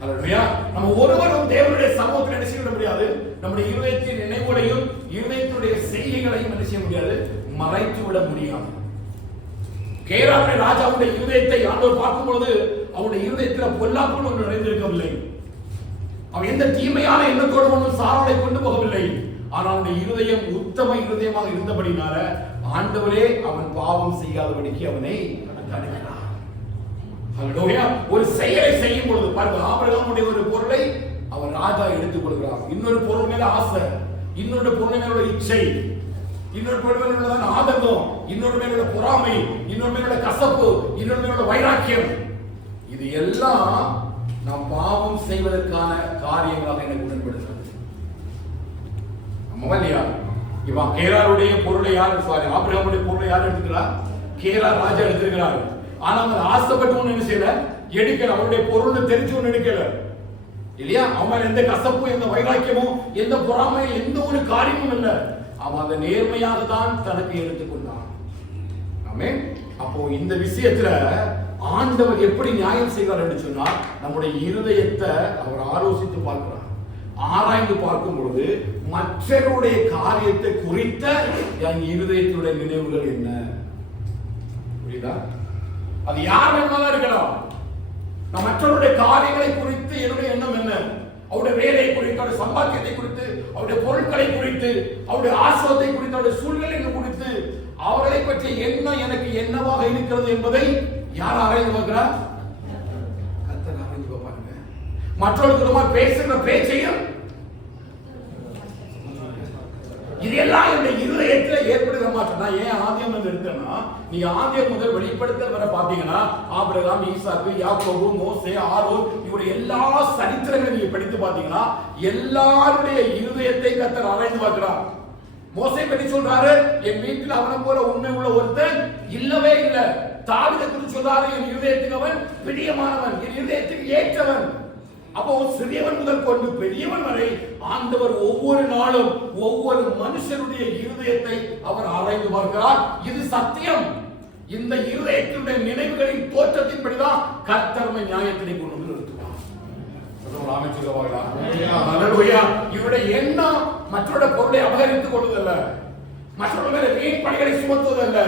ஹல்லேலூயா. நம்ம ஒருவரும் தேவனுடைய சமூகத்தில் என்ன செய்ய முடியாது, நம்முடைய இருதயத்தின் நினைவுகளையும் இருதயத்தினுடைய செய்கைகளையும் என்ன செய்ய முடியாது, மறைத்து விட முடியாது. கேராவுடைய ராஜாவுடைய இருதயத்தை ஆண்டவர் பார்க்கும் பொழுது அவனுடைய இருதயத்தில் பொல்லாப்பு ஒன்று நிறைந்திருக்கவில்லை. அவன் எந்த தீமையான எண்ணத்தோடு ஒன்றும் சாராளை கொண்டு போகவில்லை. ஆனால் அவனுடைய இருதயம் உத்தம இருதயமாக இருந்தபடினால ஆண்டவரே அவன் பாவம் செய்யாதபடிக்கு அவனை தடுக்கிறார். ஹல்லேலூயா. ஒரு செயலை செய்யும் பொழுது பாருங்க, ஆபிரகாமுடைய ஒரு பொருளை அவன் ராஜா எடுத்துக் கொள்கிறார். இன்னொரு பொருள் மேல ஆசை, இன்னொரு பொருள் மேல இச்சை, இன்னொரு பொருள் மேல ஆதங்கம், இன்னொரு மேல பொறாமை, இன்னொரு மேல கசப்பு, இன்னொரு மேல வைராக்கியம். இது எல்லாம் நாம் பாவம் செய்வதற்கான காரியங்களாக எனக்கு உடன்படுகிறது. இல்லையா? இவன் கேராருடைய பொருளை யார், ஆபிரகாமுடைய பொருளை யார் எடுத்துக்கிறார், கேரார் ராஜா எடுத்திருக்கிறார். ஆனா அவன் ஆசைப்பட்டு ஒண்ணு என்ன செய்யல, எடுக்கல. அவருடைய பொருள் தெரிஞ்சு ஒண்ணு எடுக்கல இல்லையா? அவன் எந்த கசப்பும் எந்த வைராக்கியமும் எந்த பொறாமையும் எந்த ஒரு காரியமும் இல்லை. அவன் அதை நேர்மையாக தான் தனக்கு எடுத்துக்கொண்டான். ஆமென். அப்போ இந்த விஷயத்துல ஆண்டவர் எப்படி நியாயம் செய்வார் என்று சொன்னால், நம்முடைய இருதயத்தை அவர் ஆலோசித்து பார்க்கிறார். ஆராய்ந்து பார்க்கும் பொழுது மற்றவருடைய காரியத்தை குறித்த என் இருதயத்தினுடைய நினைவுகள் என்ன, புரியுதா? அது யார் வேணாலும் இருக்கலாம். நான் மற்றவருடைய காரியங்களை குறித்து என்னுடைய எண்ணம் என்ன, அவருடைய வேலை குறித்து, அவருடைய சம்பாத்தியத்தை குறித்து, அவருடைய பொருட்களை குறித்து, அவருடைய ஆசிரத்தை குறித்து, அவருடைய சூழ்நிலைகள் குறித்து, அவர்களை பற்றிய எண்ணம் எனக்கு என்னவாக இருக்கிறது என்பதை யார் ஆராய்ந்து பார்க்கிறார்? கர்த்தர் ஆராய்ந்து பார்ப்பாங்க. மற்றவர்களுக்கு பேசுகிற பேச்சையும் இதெல்லாம் என்னுடைய இருதயத்தில் ஏற்படுகிற மாற்றம். நான் ஏன் ஆதியம் வந்து எடுத்தேன்னா, நீங்க ஆதியம் முதல் வெளிப்படுத்தல் வர பாத்தீங்கன்னா ஆபிரகாம், ஈசாக்கு, யாக்கோபு, மோசே, ஆரோன் இவருடைய எல்லா சரித்திரங்களையும் நீங்க படித்து பாத்தீங்கன்னா எல்லாருடைய இருதயத்தை கர்த்தர் ஆராய்ந்து பார்க்கிறார். மோசே பற்றி சொல்றாரு, என் வீட்டில் அவனை போல உண்மை உள்ள ஒருத்தன் இல்லவே இல்லை. தாவீதை குறித்து சொல்றாரு, என் இருதயத்துக்கு அவன் பிரியமானவன், என் இருதயத்துக்கு ஏற்றவன். அப்போ சிறியவன் முதல் கொண்டு பெரியவன் வரை ஆண்டவர் ஒவ்வொரு நாளும் ஒவ்வொரு மனுஷனுடைய இருதயத்தை அவர் ஆராய்ந்து பார்க்கிறார். இது சத்தியம். இந்த இருதயத்தினுடைய நினைவுகளின் தோற்றத்தின்படிதான் கர்த்தர் நியாயத்தினை கொண்டு வந்து நிறுத்துவார். இவருடைய எண்ணம் மற்றோட பொருளை அபகரித்துக் கொள்வதல்ல, மற்றவர்கள் மேல வீண் பணிகளை சுமத்துவதல்ல,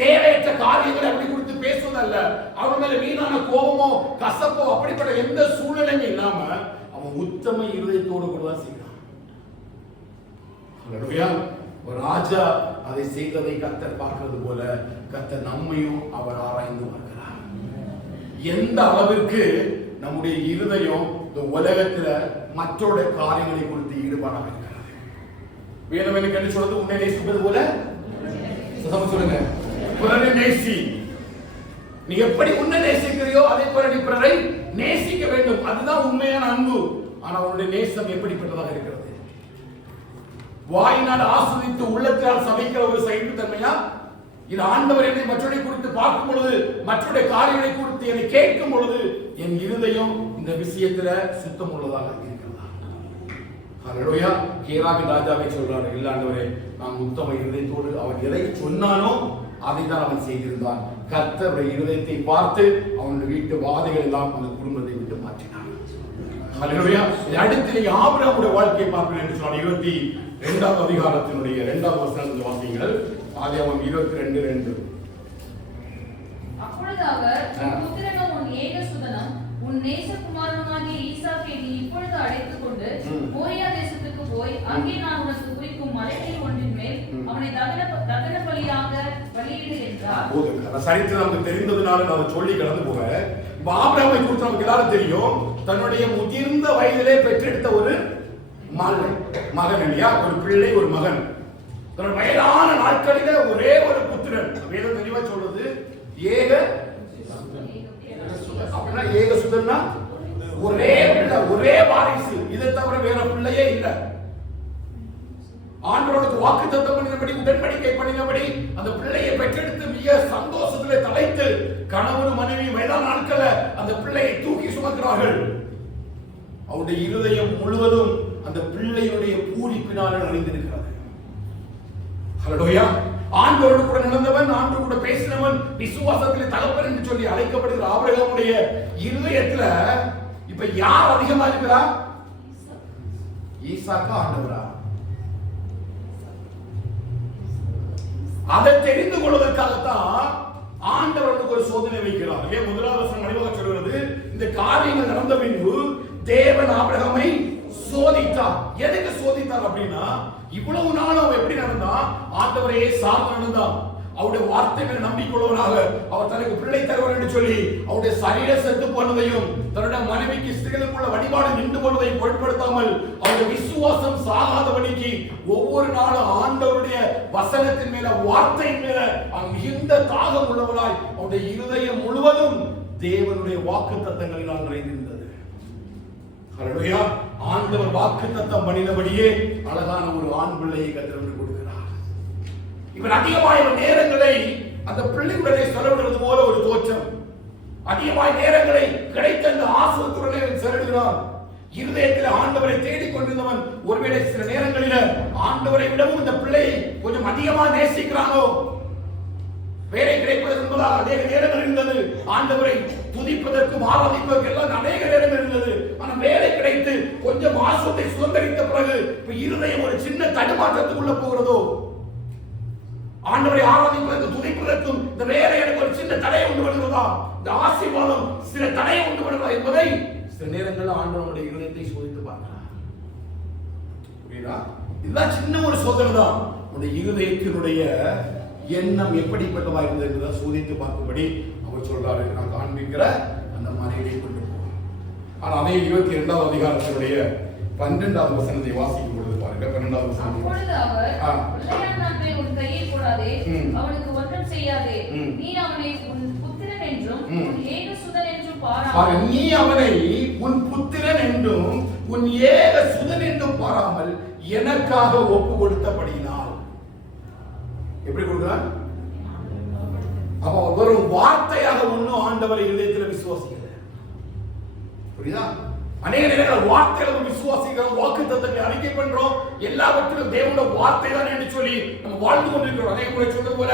தேவையற்ற காரியங்களை அப்படி குறித்து பேசுவதல்ல, அவன் மேல வீணான கோபமோ கசப்போ அப்படிப்பட்ட எந்த சூழ்நிலையும் இல்லாம அவன் உத்தம இருதயத்தோடு கூட செய்யறான். ஒரு ராஜா அதை செய்ததை கர்த்தர் பார்க்கிறது போல கர்த்தர் நம்மையும் அவர் ஆராய்ந்து பார்க்கிறார். எந்த அளவிற்கு நம்முடைய இருதயம் இந்த உலகத்துல மற்றோட காரியங்களை குறித்து ஈடுபாடாக இருக்கிறது. வேதம் எனக்கு என்ன சொல்றது, உன்னை நேசிப்பது போல சொல்லுங்க, பிறரை நேசி. நீ எப்படி உன்னை நேசிக்கிறியோ அதே போல நீ பிறரை நேசிக்க வேண்டும். அதுதான் உண்மையான அன்பு. ஆனா உன்னுடைய நேசம் எப்படிப்பட்டதாக இருக்கிறது? வாயினால் ஆஸ்வதித்து உள்ளத்தால் சமைக்கிற ஒரு சகிப்புத்தன்மையா? இது ஆண்டவர் என்னை மற்றவரை குறித்து பார்க்கும் பொழுது, மற்றவருடைய காரியங்களை குறித்து என்னை கேட்கும் பொழுது என் இருதயம் இந்த விஷயத்துல சுத்தம் உள்ளதாக இருக்கிறதா? ஹல்லேலூயா. கேராவின் ராஜாவை சொல்றாரு, இல்ல ஆண்டவரே, நான் உத்தம இருதயத்தோடு அவன் எதை சொன்னானோ அதை தான் அவன் செய்திருந்தான். கர்த்தருடைய இருதயத்தை பார்த்து அவனுடைய வீட்டு வாதைகள் எல்லாம் அந்த குடும்பத்தை விட்டு மாற்றினான். ஹல்லேலூயா. அடுத்து நீங்க ஆபிரகாமுடைய வாழ்க்கையை பார்க்கணும் என்று சொன்னால் 22வது அதிகாரத்தினுடைய 2வது வசனத்தை வாசியுங்கள். ஆதியாகமம் 22:2. அப்பொழுது அவர், உன் புத்திரனும் உன் ஏகசுதனும் உன் நேசகுமாரனுமாகிய ஈசாக்கை நீ இப்பொழுது அழைத்துக் கொண்டு மோரியா தேசத்துக்கு போய் அங்கே நான் உனக்கு குறிக்கும் மலைகளில் ஒன்றின் மேல் அவனை தகன பலியாக பலியிடு என்றார். சரித்திரம் நமக்கு தெரிந்ததுனால நான் சொல்லி கடந்து போவேன். ஆபிரகாமை குறித்து நமக்கு எல்லாரும் தெரியும். தன்னுடைய முதிர்ந்த வயதிலே பெற்றெடுத்த ஒரு மகன் இல்லையா, ஒரு பிள்ளை, ஒரு மகன். தன் வயதான நாட்களிலே ஒரே ஒரு புத்திரன். வேதம் தெளிவா சொல்றது ஏக அப்படின்னா ஏக சுதன்னா ஒரே பிள்ளை, ஒரே வாரிசு. இதை தவிர வேற பிள்ளையே இல்லை. ஆண்டவருக்கு வாக்குத்தத்தம் பண்ணினபடி, உடன்படிக்கை பண்ணினபடி அந்த பிள்ளையை பெற்றெடுத்து மிக சந்தோஷத்திலே தலைத்து கணவன் மனைவி வயதான நாட்கள அந்த பிள்ளையை தூக்கி சுமக்கிறார்கள். அவருடைய இருதயம் முழுவதும் அந்த பிள்ளையுடைய பூரிப்பினால் நிறைந்திருக்கிறது. ஹல்லேலூயா. ஆண்டவரோடு கூட நடந்தவன், ஆண்டவரோடு கூட பேசினவன், விசுவாசத்திலே தகப்பன் என்று சொல்லி அழைக்கப்படுகிற ஆபிரகாமுடைய இருதயத்துல இப்ப யார் அதிகமா இருக்கிறா? ஈசாக்கா ஆண்டவரா? அதை தெரிந்து கொள்வதற்காகத்தான் ஆண்டவருக்கு ஒரு சோதனை வைக்கிறார். முதலாவது வசனம் அடிவாக சொல்கிறது, இந்த காரியங்கள் நடந்த பின்பு தேவன் ஆபிரகாமை சோதித்தார். எதுக்கு சோதித்தார் அப்படின்னா, இவ்வளவு நாள் அவன் எப்படி நடந்தா? ஆண்டவரையே சார்ந்து நடந்தான். அவருடைய வார்த்தைகளை நம்பிக்கொள்வனாக அவர் தனக்கு பிள்ளை தருவார் என்று சொல்லி அவருடைய சரீர செத்து போனதையும் தன்னுடைய மனைவிக்கு ஸ்திரீகளுக்குள்ள வழிபாடு நின்று போனதையும் பொருட்படுத்தாமல் அவருடைய விசுவாசம் சாகாதபடிக்கு ஒவ்வொரு நாளும் ஆண்டவருடைய வசனத்தின் மேல, வார்த்தையின் மேல மிகுந்த தாகம் உள்ளவனாய் அவருடைய இருதயம் முழுவதும் தேவனுடைய வாக்குத்தத்தங்களினால் நிறைந்திருந்தது. ஹல்லேலூயா. ஆண்டவர் வாக்குத்தத்தம் பண்ணினபடியே அழகான ஒரு ஆண் பிள்ளையை கர்த்தர் கொடுக்கிறார். இவர் அதிகமான நேரங்களை அந்த பிள்ளைகளை செலவிடுவது போல ஒரு தோற்றம். அதிகமான நேரங்களை கிடைத்த அந்த ஆசீர்வாதத்துடனே செலவிடுகிறார். இருதயத்தில் ஆண்டவரை தேடிக் கொண்டிருந்தவன் ஒருவேளை சில நேரங்களில் ஆண்டவரை விடவும் இந்த பிள்ளையை கொஞ்சம் அதிகமாக நேசிக்கிறானோ. வேலை கிடைப்பது என்பதால் அநேக நேரங்கள் இருந்தது. ஆண்டவரை துதிப்பதற்கும் ஆராதிப்பதற்கு எல்லாம் அநேக நேரங்கள் இருந்தது. ஆனால் வேலை கிடைத்து கொஞ்சம் ஆசத்தை சுதந்திரித்த பிறகு இப்ப இருதயம் ஒரு சின்ன தடுமாற்றத்துக்குள்ள போகிறதோ. ஆண்டவரை ஆராதிப்பதற்கு துதிப்பதற்கும் இந்த வேலை எனக்கு ஒரு சின்ன தடையை உண்டு பண்ணுகிறதா, இந்த ஆசீர்வாதம் சில தடையை உண்டு பண்ணுகிறதா என்பதை சில நேரங்களில் ஆண்டவருடைய இருதயத்தை சோதித்து பார்க்கிறார். புரியுதா? இதுதான் சின்ன ஒரு சோதனை தான். உடைய இருதயத்தினுடைய எண்ணம் எப்படிப்பட்டவா இருந்தது என்பதை சோதித்து பார்க்கும்படி அவர் சொல்றாரு. நான் காண்பிக்கிற அந்த மனைவியை கொண்டு போவோம். ஆனால் அதே 22வது அதிகாரத்தினுடைய 12வது வசனத்தை வாசிக்கும் பொழுது பாருங்க. 12வது வசனம், அப்பொழுது அவர் பிள்ளையாண்டானை உன் கையில் போடாதே, அவனுக்கு ஒன்றும் செய்யாதே, நீ அவனை உன் புத்திரன் என்றும் உன் ஏகசுதன் என்றும் பாராமல், நீ அவனை உன் புத்திரன் என்றும் உன் ஏகசுதன் என்றும் பாராமல் எனக்காக ஒப்பு கொடுத்தபடியினால். எப்படி கொடுக்கிறார்? அப்ப வெறும் வார்த்தையாக ஒன்னும் ஆண்டவரை இதயத்தில் விசுவாசிக்கல. புரியுதா? அநேக நேரங்கள் வார்த்தைகளை விசுவாசிக்கிறோம், வாக்குத்தத்தங்களை அறிக்கை பண்றோம், எல்லாவற்றிலும் தேவனுடைய வார்த்தை தான் என்று சொல்லி நம்ம வாழ்ந்து கொண்டிருக்கிறோம். அநேக முறை சொன்னது போல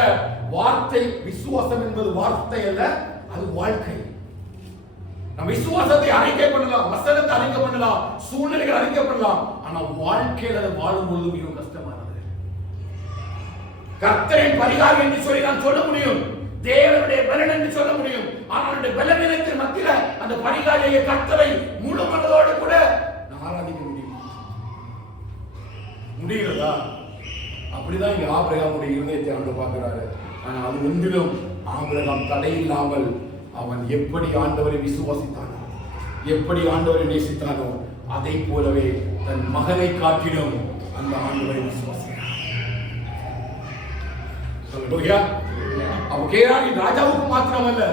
வார்த்தை, விசுவாசம் என்பது வார்த்தை அல்ல, அது வாழ்க்கை. நம்ம விசுவாசத்தை அறிக்கை பண்ணலாம், வசனத்தை அறிக்கை பண்ணலாம், சூழ்நிலைகள் அறிக்கை பண்ணலாம், ஆனா வாழ்க்கையில் அதை வாழும் பொழுது மிகவும் கஷ்டமானது. கர்த்தரின் பரிகாரம் என்று சொல்லி நான் சொல்ல முடியும், தேவனுடைய பலன் என்று சொல்ல முடியும். ஆனால் பலவீனத்தின் மத்தியில அந்த பரிகாரிய கர்த்தரை முழு மனதோடு கூட ஆராதிக்க முடியும். முடிகிறதா? அப்படிதான் இங்க ஆபிரகாமுடைய இருதயத்தை ஆண்டு பார்க்கிறாரு. ஆனா அது ஒன்றிலும் ஆபிரகாம் தடையில்லாமல் அவன் எப்படி ஆண்டவரை விசுவாசித்தானோ, எப்படி ஆண்டவரை நேசித்தானோ, அதை போலவே தன் மகனை காட்டிலும் அந்த ஆண்டவரை விசுவாசித்தார். ராஜாவுக்கு மாத்திரமல்ல,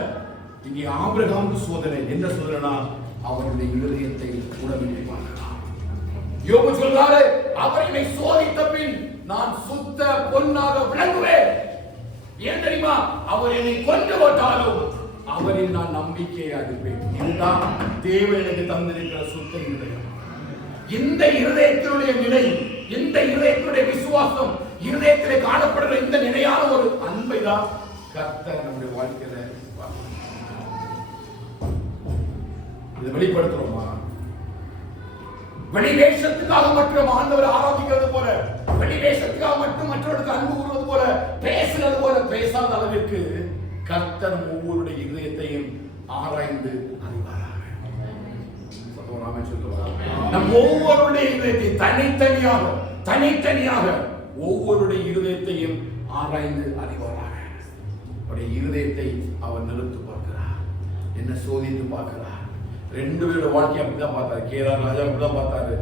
இங்கே ஆபிரகாமுக்கு சோதனை. என்ன சோதனை? அவருடைய இருதயத்தை உடம்பிட்டு பார்க்கிறார். யோபு சொல்றாரு, அவர் என்னை சோதித்த பின் நான் சுத்த பொன்னாக விளங்குவேன். ஏன் தெரியுமா? அவர் என்னை கொண்டு போட்டாலும் அவரில் நான் நம்பிக்கையை அளிப்பேன். இதுதான் தேவன் எனக்கு தந்திருக்கிற சுத்த இருதயம். இந்த இருதயத்தினுடைய நிலை, இந்த இருதயத்தினுடைய விசுவாசம், இருதயத்திலே காணப்படுகிற இந்த நிலையான ஒரு அன்பை தான் கர்த்தர் நம்முடைய வாழ்க்கையில இதை வெளிப்படுத்துறோமா? வெளிவேஷத்துக்காக மட்டும் ஆண்டவரை ஆராதிக்கிறது போல, வெளிவேஷத்துக்காக மட்டும் மற்றவர்களுக்கு அன்பு கூறுவது போல, பேசுறது போல பேசாத அளவிற்கு கர்த்தர் ஒவ்வொருடைய இதயத்தையும் ஆராய்ந்து அறிவாராக. நம் ஒவ்வொருடைய இதயத்தை தனித்தனியாக ஒவ்வொருடைய இருதயத்தையும் ஆராய்ந்து அறிவாராக. அவருடைய இருதயத்தை அவர் நிறுத்து பார்க்கிறார், என்ன சோதித்து பார்க்கிறார். ரெண்டு பேரோட வாழ்க்கையை அப்படிதான் பார்த்தாரு. கேதார் ராஜா அப்படிதான் பார்த்தாரு,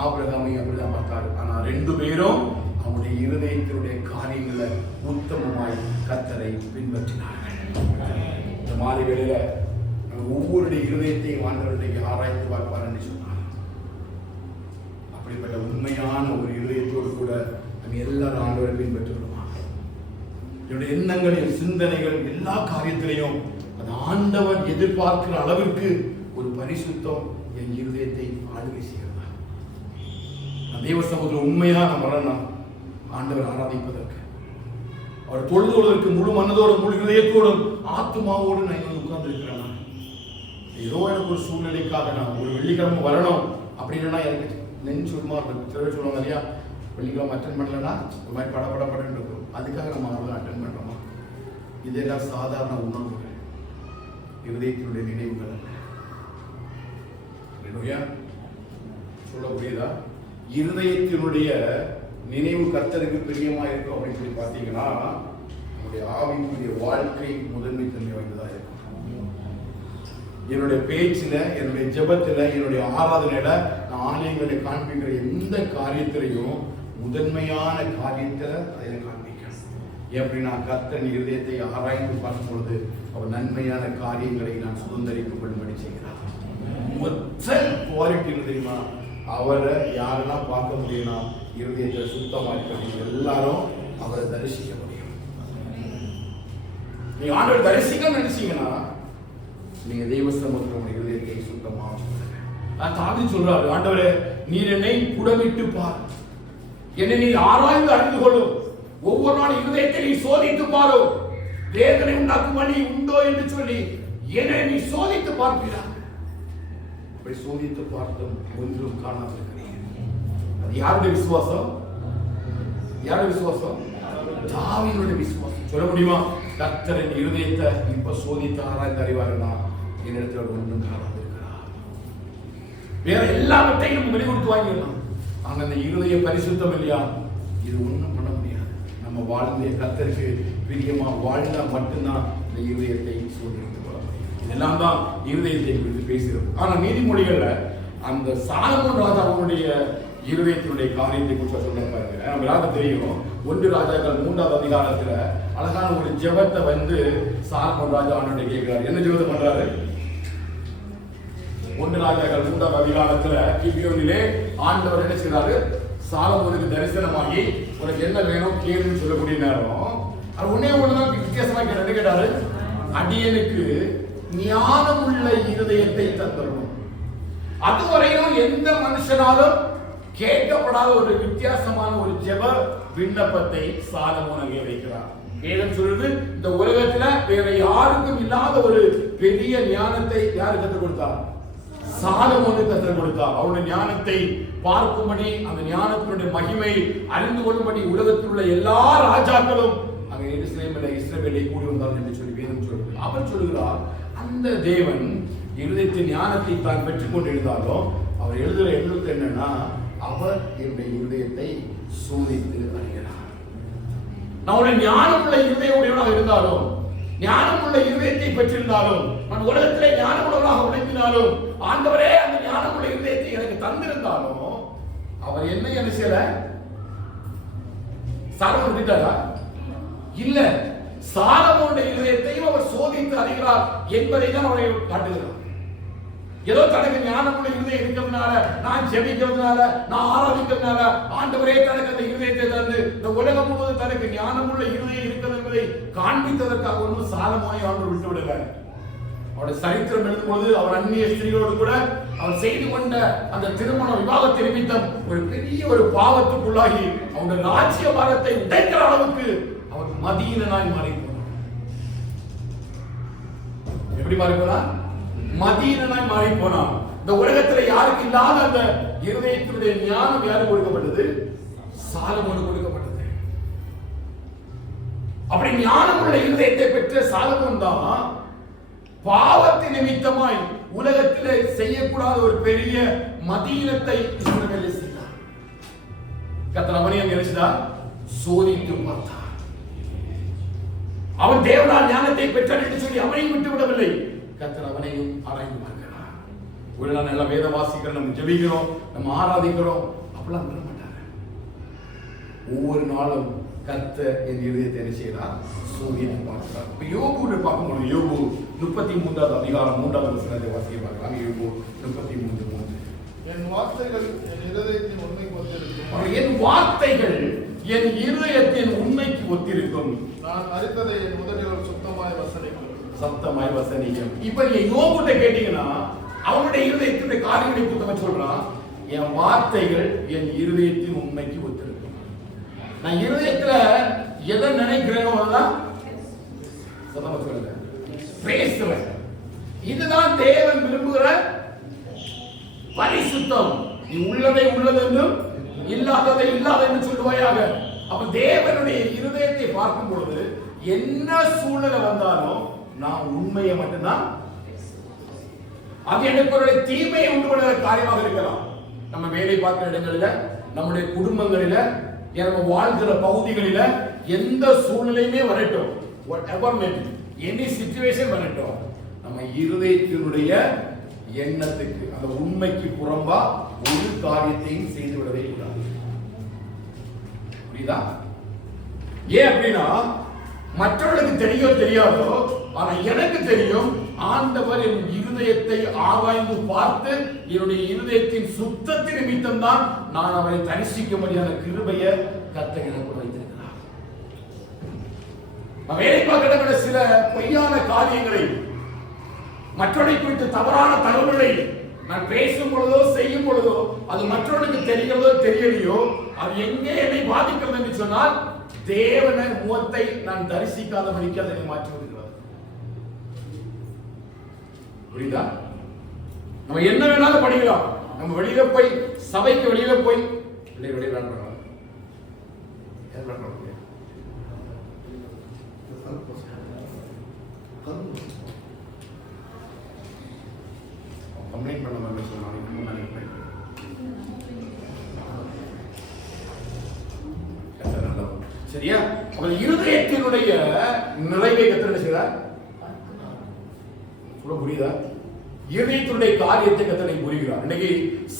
ஆபிரகாமையும் அப்படிதான் பார்த்தாரு. ஆனா ரெண்டு பேரும் அவனுடைய இருதயத்தினுடைய காரியங்களை உத்தமமாய் கர்த்தரை பின்பற்றினார்கள். இந்த மாலை வேளையில ஒவ்வொருடைய இருதயத்தையும் ஆண்டவருடைய ஆராய்ந்து பார்ப்பார் என்று சொன்னார். அப்படிப்பட்ட உண்மையான ஒரு இருதயத்தோடு கூட நம்ம எல்லாரும் ஆண்டவரை பின்பற்றுகிறோம். என்னுடைய எண்ணங்கள், என் சிந்தனைகள், எல்லா காரியத்திலையும் அந்த ஆண்டவன் எதிர்பார்க்கிற அளவிற்கு ஒரு பரிசுத்தம் என் இருதயத்தை ஆளுகை செய்கிறதா? தேவ சமூகத்தில் உண்மையா நம்ம வரணும் ஆண்டவர் ஆராதிப்பதற்கு, அவர் தொழுதுவதற்கு முழு மனதோடும் முழு இதயத்தோடும் ஆத்மாவோடு நான் இங்க உட்கார்ந்து இருக்கிறேன். ஏதோ எனக்கு ஒரு சூழ்நிலைக்காக நான் ஒரு வெள்ளிக்கிழமை வரணும் அப்படின்னா எனக்கு நெஞ்சு சொல்லுவாங்க இல்லையா, வெள்ளிக்கிழமை அட்டன் பண்ணலன்னா ஒரு மாதிரி படப்படப்படன்னு இருக்கும். அதுக்காக நம்ம அவங்களை அட்டன் பண்றோமா? இதெல்லாம் சாதாரண உணர்வுகள், இருதயத்தினுடைய நினைவுகள் அல்ல. சொல்ல புரியுதா? இருதயத்தினுடைய நினைவு கர்த்தருக்கு பிரியமா இருக்கும் அப்படின்னு சொல்லி பார்த்தீங்கன்னா நம்முடைய ஆவிக்குரிய வாழ்க்கை முதன்மை தன்மை வாய்ந்ததா இருக்கும். என்னுடைய பேச்சில், என்னுடைய ஜெபத்தில், என்னுடைய ஆராதனையில நான் ஆலயங்களை காண்பிக்கிற எந்த காரியத்திலையும் முதன்மையான காரியத்தில் அதை காண்பிக்கிறேன். எப்படி நான் கர்த்தன் இருதயத்தை ஆராய்ந்து பார்க்கும் பொழுது அவர் நன்மையான காரியங்களை நான் சுதந்திரித்துக் கொள்ளும்படி செய்கிறார். முதல் குவாலிட்டி தெரியுமா? அவரை யாரெல்லாம் பார்க்க முடியும்னா இருதயத்தை சுத்தமாக எல்லாரும் அவரை தரிசிக்க முடியும். நீங்க ஆண்டவரை தரிசிக்க நினைச்சீங்கன்னா நீங்க தெய்வ சமூகத்தில் இருதயத்தை சுத்தமாக தாவி சொல்றாரு, ஆண்டவரே நீர் என்னை புடமிட்டு பார், என்னை நீ ஆராய்ந்து அறிந்து கொள்ளும், ஒவ்வொரு நாள் இருதயத்தை நீ சோதித்து பாரும், வேதனை உண்டாக்கும் வழி உண்டோ என்று சொல்லி என்னை நீ சோதித்து பார்க்கிறார். அப்படி சோதித்து பார்த்தும் ஒன்றும் காணாதிருக்கிறீர்கள். அது யாருடைய விசுவாசம்? யாருடைய விசுவாசம்? தாவீதுடைய விசுவாசம். சொல்ல முடியுமா? கர்த்தரின் இருதயத்தை இப்ப சோதித்து ஆராய்ந்து அறிவாருன்னா என்னிடத்துல ஒன்றும் காணாதிருக்கிறார். வேற எல்லாவற்றையும் நம்ம வெளிப்படுத்தி வாங்கிடலாம். அங்க அந்த இருதய பரிசுத்தம் இல்லையா, இது ஒன்றும் பண்ண முடியாது. நம்ம வாழ்ந்த கர்த்தருக்கு பிரியமா வாழ்ந்தா மட்டும்தான் இந்த இருதயத்தை சோதித்துக் கொள்ள முடியும். இதெல்லாம் தான் இருதயத்தை குறித்து பேசுகிறது. ஆனா நீதிமொழிகள்ல அந்த சாலமோன் ராஜா அவனுடைய இருதயத்தினுடைய காரியத்தை குறித்து சொல்ல பாருங்க. நம்ம எல்லாரும் தெரியும், 1 ராஜாக்கள் 3வது அதிகாரத்துல அழகான ஒரு ஜெபத்தை வந்து சாலமோன் ராஜா அவனுடைய கேட்கிறார். என்ன ஜெபத்தை பண்றாரு? 1 ராஜாக்கள் 3வது அதிகாரத்துல கிபியோனிலே ஆண்டவர் என்ன செய்றாரு? சாலமோனுக்கு தரிசனமாகி உனக்கு என்ன வேணும் கேளுன்னு சொல்லக்கூடிய நேரம் அது ஒண்ணுதான் வித்தியாசமா என்ன கேட்டாரு? அடியனுக்கு ஞானமுள்ள இருதயத்தை தந்தரணும். அதுவரையும் எந்த மனுஷனாலும் கேட்கப்படாத ஒரு வித்தியாசமான ஒரு ஜெப விண்ணப்பத்தை சாலமோன் அங்கே வைக்கிறார். வேதம் சொல்றது இந்த உலகத்துல வேற யாருக்கும் இல்லாத ஒரு பெரிய ஞானத்தை யாரு கற்றுக் கொடுத்தார்? சாலமோனுக்கு கற்றுக் கொடுத்தார். அவருடைய ஞானத்தை பார்க்கும்படி, அந்த ஞானத்தினுடைய மகிமை அறிந்து கொள்ளும்படி உலகத்தில் உள்ள எல்லா ராஜாக்களும் அங்கே இஸ்ரவேலை கூடி வந்தார் என்று சொல்லி வேதம் சொல்றது. அவர் சொல்கிறார், அந்த தேவன் இருதயத்தின் ஞானத்தை தான் பெற்றுக் கொண்டிருந்தாலும் அவர் எழுதுகிற எழுத்து என்னன்னா, அவர் என்னுடைய இருதயத்தை சோதித்து அறிகிறார். நம்முடைய ஞானமுள்ள இருதயமுடையவனாக இருந்தாலும், ஞானமுள்ள இருதயத்தை பெற்றிருந்தாலும், நான் உலகத்திலே ஞானமுள்ளவனாக விளங்கினாலும், ஆண்டவரே அந்த ஞானமுள்ள இருதயத்தை எனக்கு தந்திருந்தாலும் அவர் என்ன செய்யல? சாலமோன் விட்டாரா? இல்ல, சாலமோனுடைய இருதயத்தையும் அவர் சோதித்து அறிகிறார் என்பதை தான் அவரை காட்டுகிறார். ஏதோ தனக்கு ஞானமுள்ள இருதயம் இருக்கிறதுனால, நான் ஜெபிக்கிறதுனால, நான் ஆராதிக்கிறதுனால ஆண்டவரே தனக்கு அந்த இருதயத்தை தந்து இந்த உலகம் முழுவதும் தனக்கு ஞானமுள்ள இருதயம் இருக்கிறது என்பதை காண்பித்ததற்காக ஒன்றும் சாலமோனை ஆண்டவர் விட்டு விடல. அவருடைய சரித்திரம் எழுதும்போது அவர் அந்நிய ஸ்திரீகளோடு கூட அவர் செய்து கொண்ட அந்த திருமண விவாகத்தை நிமித்தம் ஒரு பெரிய ஒரு பாவத்துக்குள்ளாகி அவருடைய ராஜ்ய பாரத்தை உடைக்கிற அளவுக்கு அவர் மதீனனாய் மாறி போனார். எப்படி மாறி போனார்? மதீனனாய் மாறி போனார். இந்த உலகத்துல யாருக்கு இல்லாத அந்த இருதயத்தினுடைய ஞானம் யாருக்கு கொடுக்கப்பட்டது? சாலமோனுக்கு கொடுக்கப்பட்டது. அப்படி ஞானமுள்ள இருதயத்தை பெற்ற சாலமோன் தான் பாவத்தின் நிமித்தமாய் உலகத்திலே செய்யக்கூடாத ஒரு பெரிய மதீனத்தை இஸ்ரவேலில் செய்தார். கர்த்தர் அவனையும் நினைச்சார், சோதித்து பார்த்தார். அவன் தேவனால் ஞானத்தை பெற்றான் என்று சொல்லி அவனையும் விட்டு விடவில்லை. கர்த்தர் அவனையும் ஆராய்ந்து பார்க்கிறார். ஒரு நாள் நல்லா வேத வாசிக்கிறோம், நம்ம ஜெபிக்கிறோம், நம்ம ஆராதிக்கிறோம், அப்படிலாம் விட மாட்டாங்க. ஒவ்வொரு நாளும் கர்த்தர் என் இருதயத்தை என்ன செய்யறார்? சோதித்து பார்க்கிறார். இப்ப யோபு பார்க்கும்போது யோபு 33வது அதிகாரம் 3வது வசனத்தை வாசிக்க பார்க்கலாம். யோபு 33:3. என் வார்த்தைகள் என் இருதயத்தின் உண்மைக்கு ஒத்திருக்கும். என் வார்த்தைகள் என் இருதயத்தின் உண்மைக்கு ஒத்திருக்கும். நான் அறிந்ததை என் முதலில் சுத்தமாய் வசனிக்கும். சத்தமாய் வசனிக்கும். இப்ப நீங்க யோபுட்ட கேட்டீங்கன்னா அவனுடைய இருதயத்தினுடைய காரியங்களை புத்தகம் சொல்றான், என் வார்த்தைகள் என் இருதயத்தின் உண்மைக்கு ஒத்திருக்கும். நான் இருதயத்துல எதை நினைக்கிறேனோ அதான் சத்தமா சொல்லுங்க, பேசுறேன். இதுதான் தேவன் விரும்புகிற பரிசுத்தம். நீ உள்ளதை உள்ளது என்றும் இல்லாததை இல்லாத என்று சொல்லுவாயாக. அப்ப தேவனுடைய இருதயத்தை பார்க்கும் பொழுது என்ன சூழ்நிலை வந்தாலும் நான் உண்மையை மட்டும்தான். அது எனக்கு தீமையை உண்டு பண்ணுகிற காரியமாக இருக்கலாம். நம்ம வேலை பார்க்கிற இடங்களில, நம்முடைய குடும்பங்களில, நம்ம வாழ்கிற பகுதிகளில எந்த சூழ்நிலையுமே வரட்டும், whatever may be, any situation வரட்டும், நம்ம இருதயத்தினுடைய எண்ணத்துக்கு அந்த உண்மைக்கு புறம்பா ஒரு காரியத்தையும் செய்து விடவே கூடாது. புரியுதா? ஏன் அப்படின்னா மற்றவர்களுக்கு தெரியாதோ, ஆனா எனக்கு தெரியும். ஆண்டவர் என் இருதயத்தை ஆராய்ந்து பார்த்து என்னுடைய இருதயத்தின் சுத்தத்தின் நிமித்தம் தான் நான் அவரை தரிசிக்க முடியாத கிருபையை கர்த்தர் எனக்கு வைத்திருக்கிறார். வேலை பார்க்கிற சில பொய்யான காரியங்களை, மற்றவரை குறித்து தவறான தகவல்களை நான் பேசும் பொழுதோ செய்யும் பொழுதோ அது மற்றவர்களுக்கு தெரிகிறதோ தெரியலையோ, அது எங்கே என்னை பாதிக்கிறது என்று சொன்னால் தேவனை முகத்தை நான் தரிசிக்காதபடிக்கு அதை மாற்றி விடுகிறது. புரியுதா? நம்ம என்ன வேணாலும் படிக்கலாம். நம்ம வெளியில போய் சபைக்கு வெளியில போய் வெளியே கம்ப்ளைண்ட் பண்ண மாதிரி சொன்னாங்க. சரியா? அவன் இருதயத்தினுடைய நிறைவை கத்தர் என்ன செய்றார்? புரியுதா? இருதயத்தினுடைய காரியத்தை கத்தனை புரிகிறார். இன்னைக்கு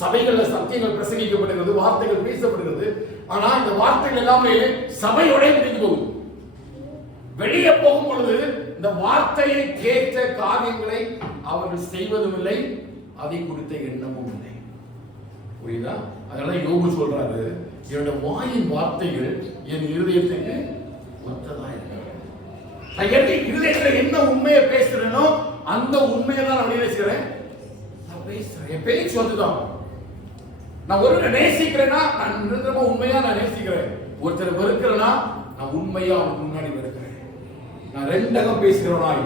சபைகள்ல சத்தியங்கள் பிரசங்கிக்கப்படுகிறது, வார்த்தைகள் பேசப்படுகிறது. ஆனா இந்த வார்த்தைகள் எல்லாமே சபையோட முடிந்து போகுது. வெளியே போகும் பொழுது இந்த வார்த்தையை கேட்ட காரியங்களை அவர்கள் செய்வதும் இல்லை, அதை குறித்த எண்ணமும் இல்லை. புரியுதா? அதனால யோபு சொல்றாரு, என்னோட வாயின் வார்த்தைகள் என் இருதயத்துக்கு ஒத்ததா இருக்கிறது. நான் இருதயத்துல என்ன உண்மையை பேசுறேனோ அந்த உண்மையை தான் நான் பேசுறேன். நான் பேசுறேன், என் பேச்சு அதுதான். நான் ஒருவரை நேசிக்கிறேன்னா நான் நிரந்தரமா உண்மையா நான் நேசிக்கிறேன். ஒருத்தரை வெறுக்கிறேன்னா நான் உண்மையா அவனுக்கு முன்னாடி வெறுக்கிறேன். நான் ரெண்டகம் பேசுகிறவனாய்,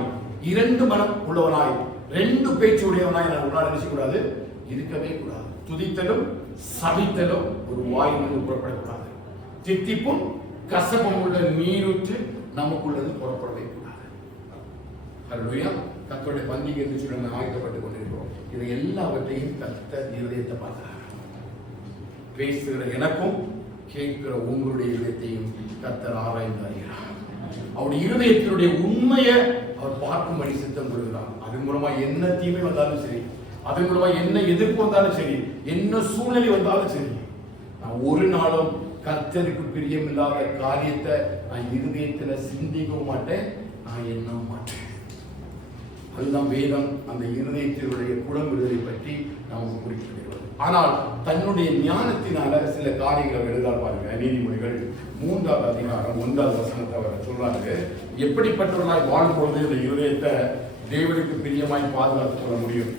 இரண்டு மனம் உள்ளவனாய், ரெண்டு பேச்சு உடையவனாய் நான் உன்னால் நினைச்சக்கூடாது, இருக்கவே கூடாது. துதித்தலும் சபித்தலும் ஒரு வாயிலிருந்து புறப்படக்கூடாது. தித்திப்பும் கசப்பும் உள்ள நீருற்று நமக்குள்ளது புறப்படவே கூடாது. அல்லேலூயா. கர்த்தருடைய பந்திக்கு என்று சொல்லி நம்ம ஆயத்தப்பட்டுக் கொண்டிருக்கிறோம். இவை எல்லாவற்றையும் கர்த்தர் இருதயத்தை பார்க்கிறார். பேசுகிற எனக்கும் கேட்கிற உங்களுடைய இருதயத்தையும் கர்த்தர் ஆராய்ந்து அறிகிறார். அவருடைய இருதயத்தினுடைய உண்மையை அவர் பார்க்கும்படி சித்தம் கொள்கிறார். அதன் மூலமா என்ன தீமை வந்தாலும் சரி, அதன் மூலமா என்ன எதிர்ப்பு வந்தாலும் சரி, என்ன சூழ்நிலை வந்தாலும் சரி, நான் ஒரு நாளும் கர்த்தருக்கு பிரியமில்லாத காரியத்தை நான் இருதயத்துல சிந்திக்கவும் மாட்டேன், நான் எண்ணவும் மாட்டேன். அதுதான் வேதம் அந்த இருதயத்தினுடைய குணமிடுதலை பற்றி நமக்கு குறிப்பிடுகிறது. ஆனால் தன்னுடைய ஞானத்தினால சில காரியங்களை எழுதால் பாருங்க. நீதிமொழிகள் 3வது அதிகாரம் 1வது வசனத்தை அவர் சொல்றாங்க, எப்படிப்பட்டவர்களாய் வாழும்போது இந்த இருதயத்தை தேவனுக்கு பிரியமாய் பாதுகாத்துக் கொள்ள முடியும்.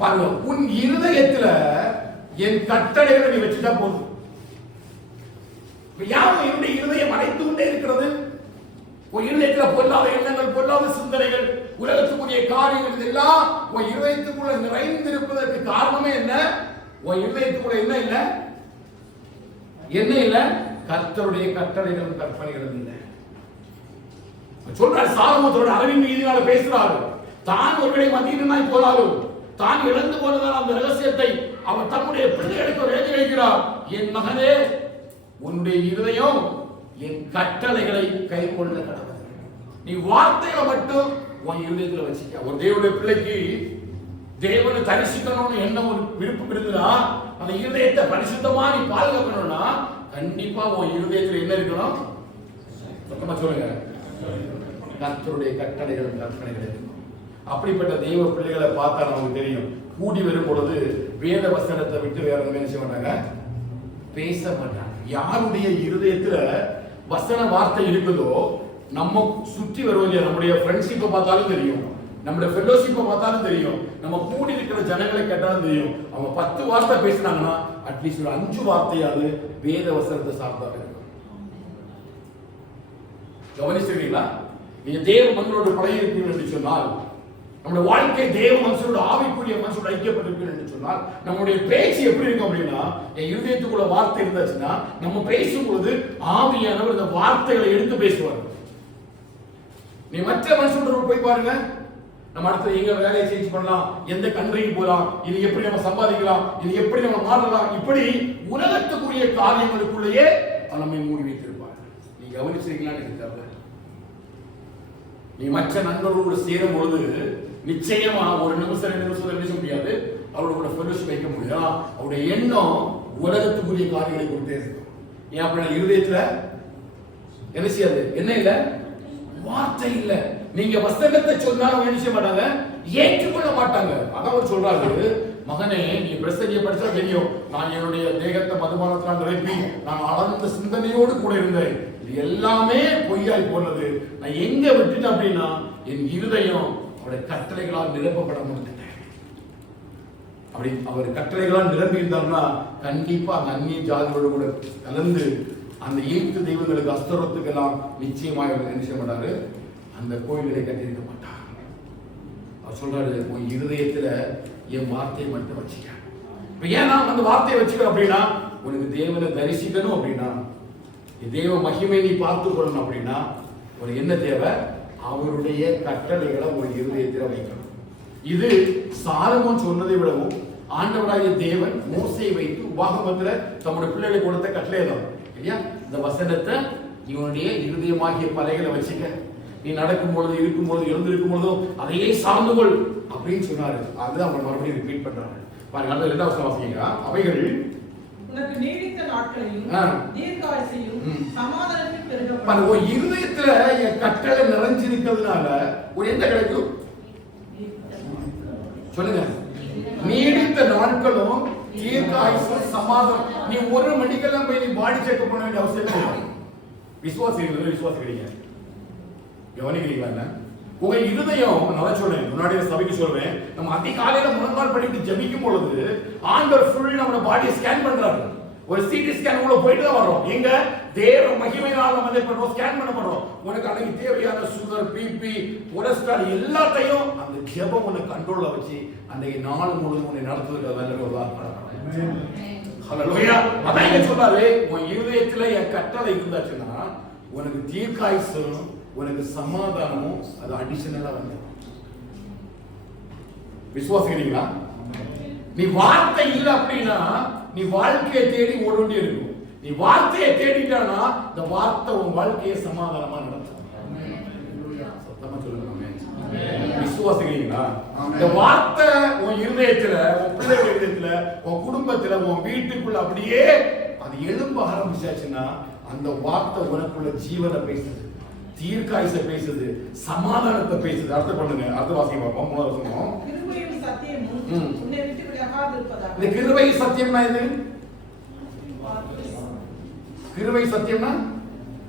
பாருங்க, உன் இருதயத்துல என் கட்டளைகளை நீ வச்சுட்டா போதும். யாரும் என்னுடைய இருதயம் அடைத்து கொண்டே இருக்கிறது. உன் இருதயத்துல பொல்லாத எண்ணங்கள், பொல்லாத சிந்தனைகள், உலகத்துக்குரிய காரியங்கள் இதெல்லாம் உன் இருதயத்துக்குள்ள நிறைந்திருப்பதற்கு காரணமே என்ன? உன் இருதயத்துக்குள்ள என்ன இல்ல? என்ன இல்ல? கர்த்தருடைய கட்டளைகளும் கற்பனைகளும் இல்லை. சொல்றார், சாலமோனோட அறிவின் மீதினால பேசுறாரு. தான் ஒருவேளை மதியனாய் போனாலும் தான் இழந்து போனதால் அந்த ரகசியத்தை அவர் தம்முடைய பிள்ளைகளுக்கு எழுதி வைக்கிறார். என் மகனே, உன்னுடைய இருதயம் என் கட்டளைகளை கை கொள்ள கடவுள். நீ வார்த்தைகளை மட்டும் உன் இருதயத்துல வச்சுக்க. ஒரு தேவனுடைய பிள்ளைக்கு தேவனை தரிசிக்கணும்னு என்ன ஒரு விருப்பம் இருக்குதா, அந்த இருதயத்தை பரிசுத்தமா நீ பாதுகாக்கணும்னா கண்டிப்பா உன் இருதயத்துல என்ன இருக்கணும்? சுத்தமா சொல்லுங்க, கர்த்தருடைய கட்டளைகள் கற்பனைகள் இருக்கும். அப்படிப்பட்ட தெய்வ பிள்ளைகளை பார்த்தா நமக்கு தெரியும், கூடி வரும் பொழுது வேத வசனத்தை விட்டு வேற என்ன செய்ய மாட்டாங்க, பேச மாட்டாங்க. யாருடைய இருதயத்துல வசன வார்த்தை இருக்குதோ, நம்ம சுற்றி வருவது நம்முடைய ஃப்ரெண்ட்ஷிப்பை பார்த்தாலும் தெரியும், நம்முடைய ஃபெல்லோஷிப்பை பார்த்தாலும் தெரியும், நம்ம கூடி இருக்கிற ஜனங்களை கேட்டாலும் தெரியும். அவங்க 10 வார்த்தை பேசினாங்கன்னா அட்லீஸ்ட் ஒரு 5 வார்த்தையாவது வேத வசனத்தை சார்ந்தாக இருக்கும். கவனிச்சிருக்கீங்களா? நீங்க தேவ மனுஷனோடு பழகி இருப்பீர்கள் என்று சொன்னால், நம்முடைய வாழ்க்கை தேவ மனுஷனோட ஆவிக்குரிய மனுஷனோட ஐக்கியப்பட்டிருப்பீர்கள் என்று சொன்னால், நம்முடைய பேச்சு எப்படி இருக்கும் அப்படின்னா, என் இருதயத்துக்குள்ள வார்த்தை இருந்தாச்சுன்னா நம்ம பேசும்பொழுது ஆவியானவர் இந்த வார்த்தைகளை எடுத்து பேசுவார். நீ மற்ற மனுஷனோட போய் பாருங்க, நம்ம அடுத்து எங்க வேலையை சேஞ்ச் பண்ணலாம், எந்த கண்ட்ரிக்கு போகலாம், இது எப்படி நம்ம சம்பாதிக்கலாம், இது எப்படி நம்ம மாறலாம், இப்படி உலகத்துக்குரிய காரியங்களுக்குள்ளேயே நம்மை மூடி வைத்திருப்பார். நீ கவனிச்சிருக்கீங்களான்னு எனக்கு தெரியல. நீ மற்ற நண்பர்களோடு சேரும் பொழுது நிச்சயமா ஒரு நிமிஷம் 2 நிமிஷம் நினைச்ச முடியாது, அவரோட ஃபெல்லோஷிப் வைக்க முடியும். அவருடைய எண்ணம் உலகத்துக்குரிய காரியங்களை கொடுத்தே இருக்கும். ஏன் அப்படின்னா இருதயத்துல என்ன செய்யாது, என்ன இல்ல, வார்த்தை இல்ல. நீங்க வசனத்தை சொன்னாலும் என்ன செய்ய மாட்டாங்க, ஏற்றுக்கொள்ள மாட்டாங்க. அதான் அவர் சொல்றாரு, மகனே நீ பிரசங்கிய படிச்சா தெரியும், நான் என்னுடைய தேகத்தை மதுபானத்தால் நிரப்பி நான் அளந்த சிந்தனையோடு கூட இருந்தேன், இது எல்லாமே பொய்யாய் போனது. நான் எங்க விட்டுட்டேன் அப்படின்னா என் இருதயம் அவருடைய கட்டளைகளால் நிரப்பப்பட முடிஞ்சிட்டேன். அப்படி அவர் கட்டளைகளால் நிரம்பி இருந்தார்னா கண்டிப்பா அந்த அந்நிய ஜாதிகளோடு கூட கலந்து அந்த ஈர்த்து தெய்வங்களுக்கு அஸ்தரத்துக்கெல்லாம் நிச்சயமாக என்ன செய்ய மாட்டாரு, அந்த கோயில்களை கட்டியிருக்க மாட்டார். அவர் சொல்றாரு, உன் இருதயத்துல என் வார்த்தையை மட்டும் வச்சுக்க. இப்ப ஏன் நான் அந்த வார்த்தையை வச்சுக்கிறேன் அப்படின்னா, உனக்கு தேவனை தரிசிக்கணும் அப்படின்னா, தேவ மகிமை நீ பார்த்து கொள்ளணும் அப்படின்னா உனக்கு என்ன தேவை, அவருடைய கட்டளைகளை ஒரு இருதயத்துல வைக்கணும். இது சாலமோன் சொன்னதை விடவும் ஆண்டவராகிய தேவன் மோசேயை வைத்து உபாகமத்துல தம்முடைய பிள்ளைகளை கொடுத்த கட்டளை தான் இல்லையா. இந்த வசனத்தை இவனுடைய இருதயமாகிய பலைகளை வச்சுக்க, நீ நடக்கும் பொழுது இருக்கும் பொழுது எழுந்திருக்கும் பொழுதும் அதையே சார்ந்து கொள் அப்படின்னு சொன்னாரு. அதுதான் அவங்க மறுபடியும் ரிப்பீட் பண்றாங்க. பாருங்க, அந்த 2வது வாசிங்க, அவைகள் உனக்கு நீடித்த நாட்களையும் தீர்க்காயுசையும் சமாதானத்தையும் பெருகும். பாருங்க, இருதயத்துல என் கட்டளை நிறைஞ்சிருக்கிறதுனால ஒரு என்ன கிடைக்கும் சொல்லுங்க, நீடித்த நாட்களும் தீர்க்காயுசும் சமாதானம். நீ ஒரு மெடிக்கல்ல போய் நீ பாடி செக்அப் பண்ண வேண்டிய அவசியம் இல்லை. விசுவாசிக்கிறீங்க, கவனிக்கிறீங்களா? உங்க இருதயம், நான் சொல்றேன், முன்னாடி சபைக்கு சொல்றேன், நம்ம அதிகாலையில முழங்கால் பண்ணிட்டு ஜெபிக்கும் பொழுது ஆண்டவர் ஃபுல் நம்ம பாடியை ஸ்கேன் பண்றாரு. ஒரு சிடி ஸ்கேன் உள்ள போயிட்டு தான் வரோம். எங்க தேவ மகிமையினால நம்ம என்ன பண்றோம், ஸ்கேன் பண்ண பண்றோம். உனக்கு அன்னைக்கு தேவையான சுகர், பிபி, கொலஸ்ட்ரால் எல்லாத்தையும் அந்த ஜெபம் உனக்கு கண்ட்ரோல்ல வச்சு அன்னைக்கு நாள் முழுவதும் உன்னை நடத்துவதற்கு நல்ல ஒரு உதாரணம். ஹல்லேலூயா. அதான் இங்க சொல்றாரு, உன் இருதயத்துல என் கட்டளை இருந்தாச்சுன்னா உனக்கு தீர்க்காயுசும் உனக்கு சமாதானமும் அது அடிஷனலா வந்து. விசுவாசிக்கிறீங்களா? நீ வார்த்தை இல்லை அப்படின்னா நீ வாழ்க்கையை தேடி ஓட வேண்டி இருக்கும். நீ வார்த்தையை தேடிட்டானா இந்த வார்த்தை உன் வாழ்க்கையை சமாதானமா நடத்தும். சத்தமா சொல்லுங்க. விசுவாசிக்கிறீங்களா? இந்த வார்த்தை உன் இருதயத்துல, உன் பிள்ளைகள் இருதயத்துல, உன் குடும்பத்துல, உன் வீட்டுக்குள்ள அப்படியே அது எழும்ப ஆரம்பிச்சாச்சுன்னா அந்த வார்த்தை உனக்குள்ள ஜீவனை பேசுது, தீர்க்காயுசை பேசுது, சமாதானத்தை பேசுது. அர்த்தம் பண்ணுங்க, அடுத்த வாசியம் பார்ப்போம். 3வது வசனம். கிருபையும் சத்தியமும் உன்னை விட்டு விலகாதிருப்பதாக. இந்த கிருபை சத்தியம்னா எது? கிருபை சத்தியம்னா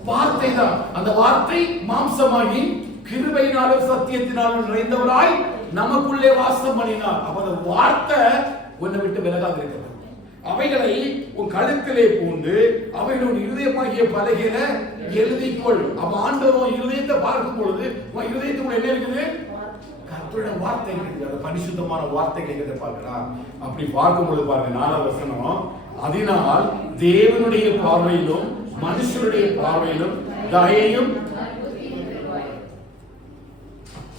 வார்த்தை தான். அந்த வார்த்தை மாம்சமாகி கிருபையினாலும் சத்தியத்தினாலும் நிறைந்தவராய் நமக்குள்ளே வாசம் பண்ணினார். அப்ப அந்த வார்த்தை உன்னை விட்டு விலகாதிருக்கிறது. அவைகளை உன் கழுத்திலே பூண்டு அவைகளோட இருதயமாகிய பலகையில எழுதிக்கொள். அப்ப ஆண்டவர் இருதயத்தை பார்க்கும் பொழுது உன் இருதயத்துக்குள்ள என்ன இருக்குது? கர்த்தருடைய வார்த்தை இருக்குது. அது பரிசுத்தமான வார்த்தைகளை பார்க்கலாம். அப்படி பார்க்கும் பொழுது பாருங்க, 4வது வசனம். அதனால் தேவனுடைய பார்வையிலும் மனுஷனுடைய பார்வையிலும் தயையும்.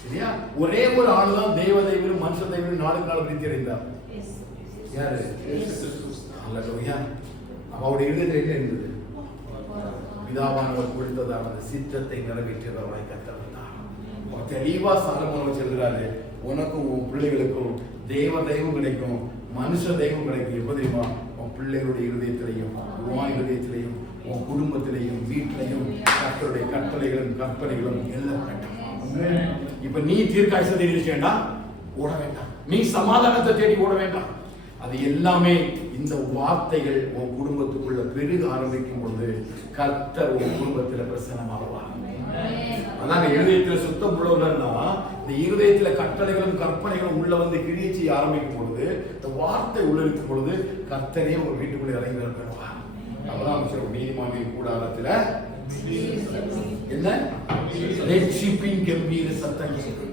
சரியா? ஒரே ஒரு ஆள் தான் தேவ தெய்வம் மனுஷ தெய்வம் 4 நாள் விருத்தி அடைந்தார். யாரு? அல்லேலூயா. அவருடைய இருதயத்தில் என்ன இருந்தது? பிதாவானவர் கொடுத்ததான சித்தத்தை நிறைவேற்றியவராய் கர்த்தர். தெளிவா சாலமோன் சொல்றாரு, உனக்கும் உன் பிள்ளைகளுக்கும் தேவ தெய்வம் கிடைக்கும், மனுஷ தெய்வம் கிடைக்கும். எப்ப தெரியுமா? உன் பிள்ளைகளுடைய இருதயத்திலையும் உன் இருதயத்திலையும் உன் குடும்பத்திலையும் வீட்டிலையும் கர்த்தருடைய கட்டளைகளும் கற்பனைகளும் எல்லாம் கிடைக்கும். இப்ப நீ தீர்க்காயசத்தை தேடி வேண்டாம், ஓட வேண்டாம். நீ சமாதானத்தை தேடி ஓட வேண்டாம். அது எல்லாமே இந்த வார்த்தைகள் உன் குடும்பத்துக்குள்ள பெருக ஆரம்பிக்கும் பொழுது கர்த்தர் உன் குடும்பத்துல பிரசன்னமாகுவார். அதாங்க இருதயத்துல சுத்தம் உள்ளவர்கள்னா, இந்த இருதயத்துல கட்டளைகளும் கற்பனைகளும் உள்ள வந்து கிரியை செய்ய ஆரம்பிக்கும் பொழுது, இந்த வார்த்தை உள்ளிருக்கும் பொழுது கர்த்தரே உங்க வீட்டுக்குள்ள இறங்கி வருவார். அப்பதான் நீதிமானின் கூடாரத்துல என்ன ரட்சிப்பின் கம்பீர சத்தம் கேட்கும்.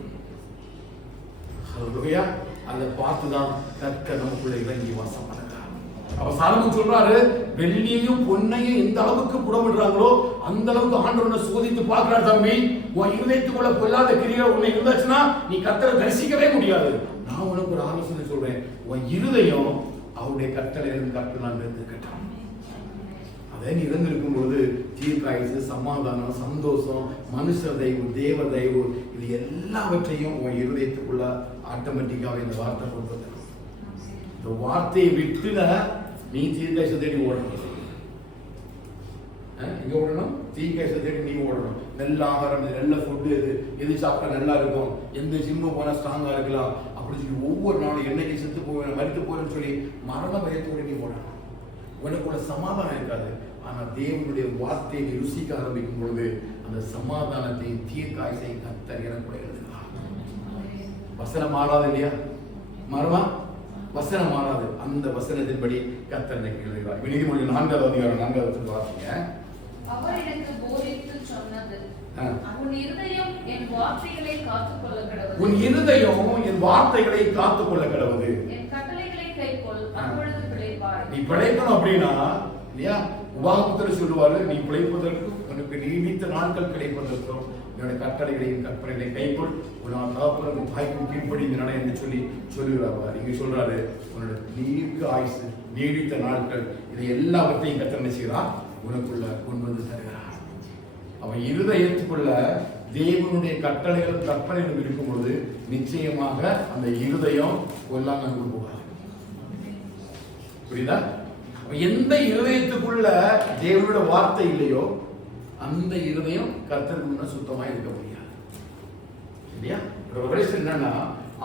அதை பார்த்துதான் கர்த்தர் நமக்குள்ள இறங்கி வாசம் பண்ணுறார். அப்ப சாலமோன் சொல்றாரு, வெள்ளியையும் பொன்னையும் எந்த அளவுக்கு புடமிடுறாங்களோ அந்த அளவுக்கு ஆண்டவரை சோதித்து பார்க்கிறார். தம்பி, உன் இருதயத்துக்குள்ள பொல்லாத கிரிகள் உன்னை இருந்தாச்சுன்னா நீ கர்த்தரை தரிசிக்கவே முடியாது. நான் உனக்கு ஒரு ஆலோசனை சொல்றேன், உன் இருதயம் அவருடைய கட்டளையிலிருந்து கட்டலாம் இருக்கட்டும். அதை நீ இருந்திருக்கும் பொழுது தீர்க்காயுசு, சமாதானம், சந்தோஷம், மனுஷ தெய்வம், தேவ தெய்வம், இது எல்லாவற்றையும் உன் இருதயத்துக்குள்ள ஆட்டோமேட்டிக்காக இந்த வார்த்தை கொண்டு வந்துடும். இந்த வார்த்தையை விட்டுல நீ தீர்க்காயுசை தேடி ஓடணும். எங்க ஓடணும்? தீர்க்காயுசை தேடி நீ ஓடணும். நல்ல ஆகாரம், நல்ல ஃபுட்டு, எது சாப்பிட்டா நல்லா இருக்கும், எந்த ஜிம்மு போனா ஸ்ட்ராங்கா இருக்கலாம் அப்படின்னு சொல்லி ஒவ்வொரு நாளும் என்னைக்கு செத்து போவேன் மறித்து போவேன்னு சொல்லி மரண பயத்தோடு நீ ஓடணும். உனக்குள்ள சமாதானம் இருக்காது. ஆனா தேவனுடைய வார்த்தையை ருசிக்க ஆரம்பிக்கும் பொழுது அந்த சமாதானத்தை தீர்க்காயுசை கர்த்தர் எனக்குள்ள எழுதுகிறார். வசனம் மாறாது இல்லையா? மாறுமா? வசனம் மாறாது. அந்த வசனத்தின்படி கர்த்தர் எனக்கு எழுதுகிறார். நீதிமொழிகள் 4வது அதிகாரம் 4வது வாசிங்க. அவர் எனக்கு போதித்து சொன்னது, உன் இருதயம் என் வார்த்தைகளை காத்துக்கொள்ள கடவுது. உன் இருதயம் என் வார்த்தைகளை காத்துக்கொள்ள கடவுது. என் கட்டளைகளை கைக்கொள், அப்பொழுது பிழைப்பாய். நீ பிழைக்கணும் அப்படின்னா இல்லையா? உபாகமத்தில் சொல்லுவாரு, நீ பிழைப்பதற்கும் உனக்கு நீடித்த நாட்கள் கிடைப்பதற்கும் என்னுடைய கட்டளைகளையும் கற்பனைகளை கைக்கொள், உன்னால் தகப்பனுக்கும் தாய்க்கும் கீழ்ப்படிந்து நட என்று சொல்லி சொல்லுகிறார். இங்க சொல்றாரு, உன்னோட நீர்க்கு ஆயுசு, நீடித்த நாட்கள், இதை எல்லாவற்றையும் கத்தனை செய்கிறார், உனக்குள்ள கொண்டு வந்து தருகிறார். அவன் இருதயத்துக்குள்ள தேவனுடைய கட்டளைகளும் கற்பனைகளும் இருக்கும் பொழுது நிச்சயமாக அந்த இருதயம் கொல்லாம போகாது. புரியுதா? எந்த இருதயத்துக்குள்ள தேவனுடைய வார்த்தை இல்லையோ அந்த இருதயம் கர்த்தருக்கு முன்ன சுத்தமா இருக்க முடியாது. இல்லையா? என்னன்னா,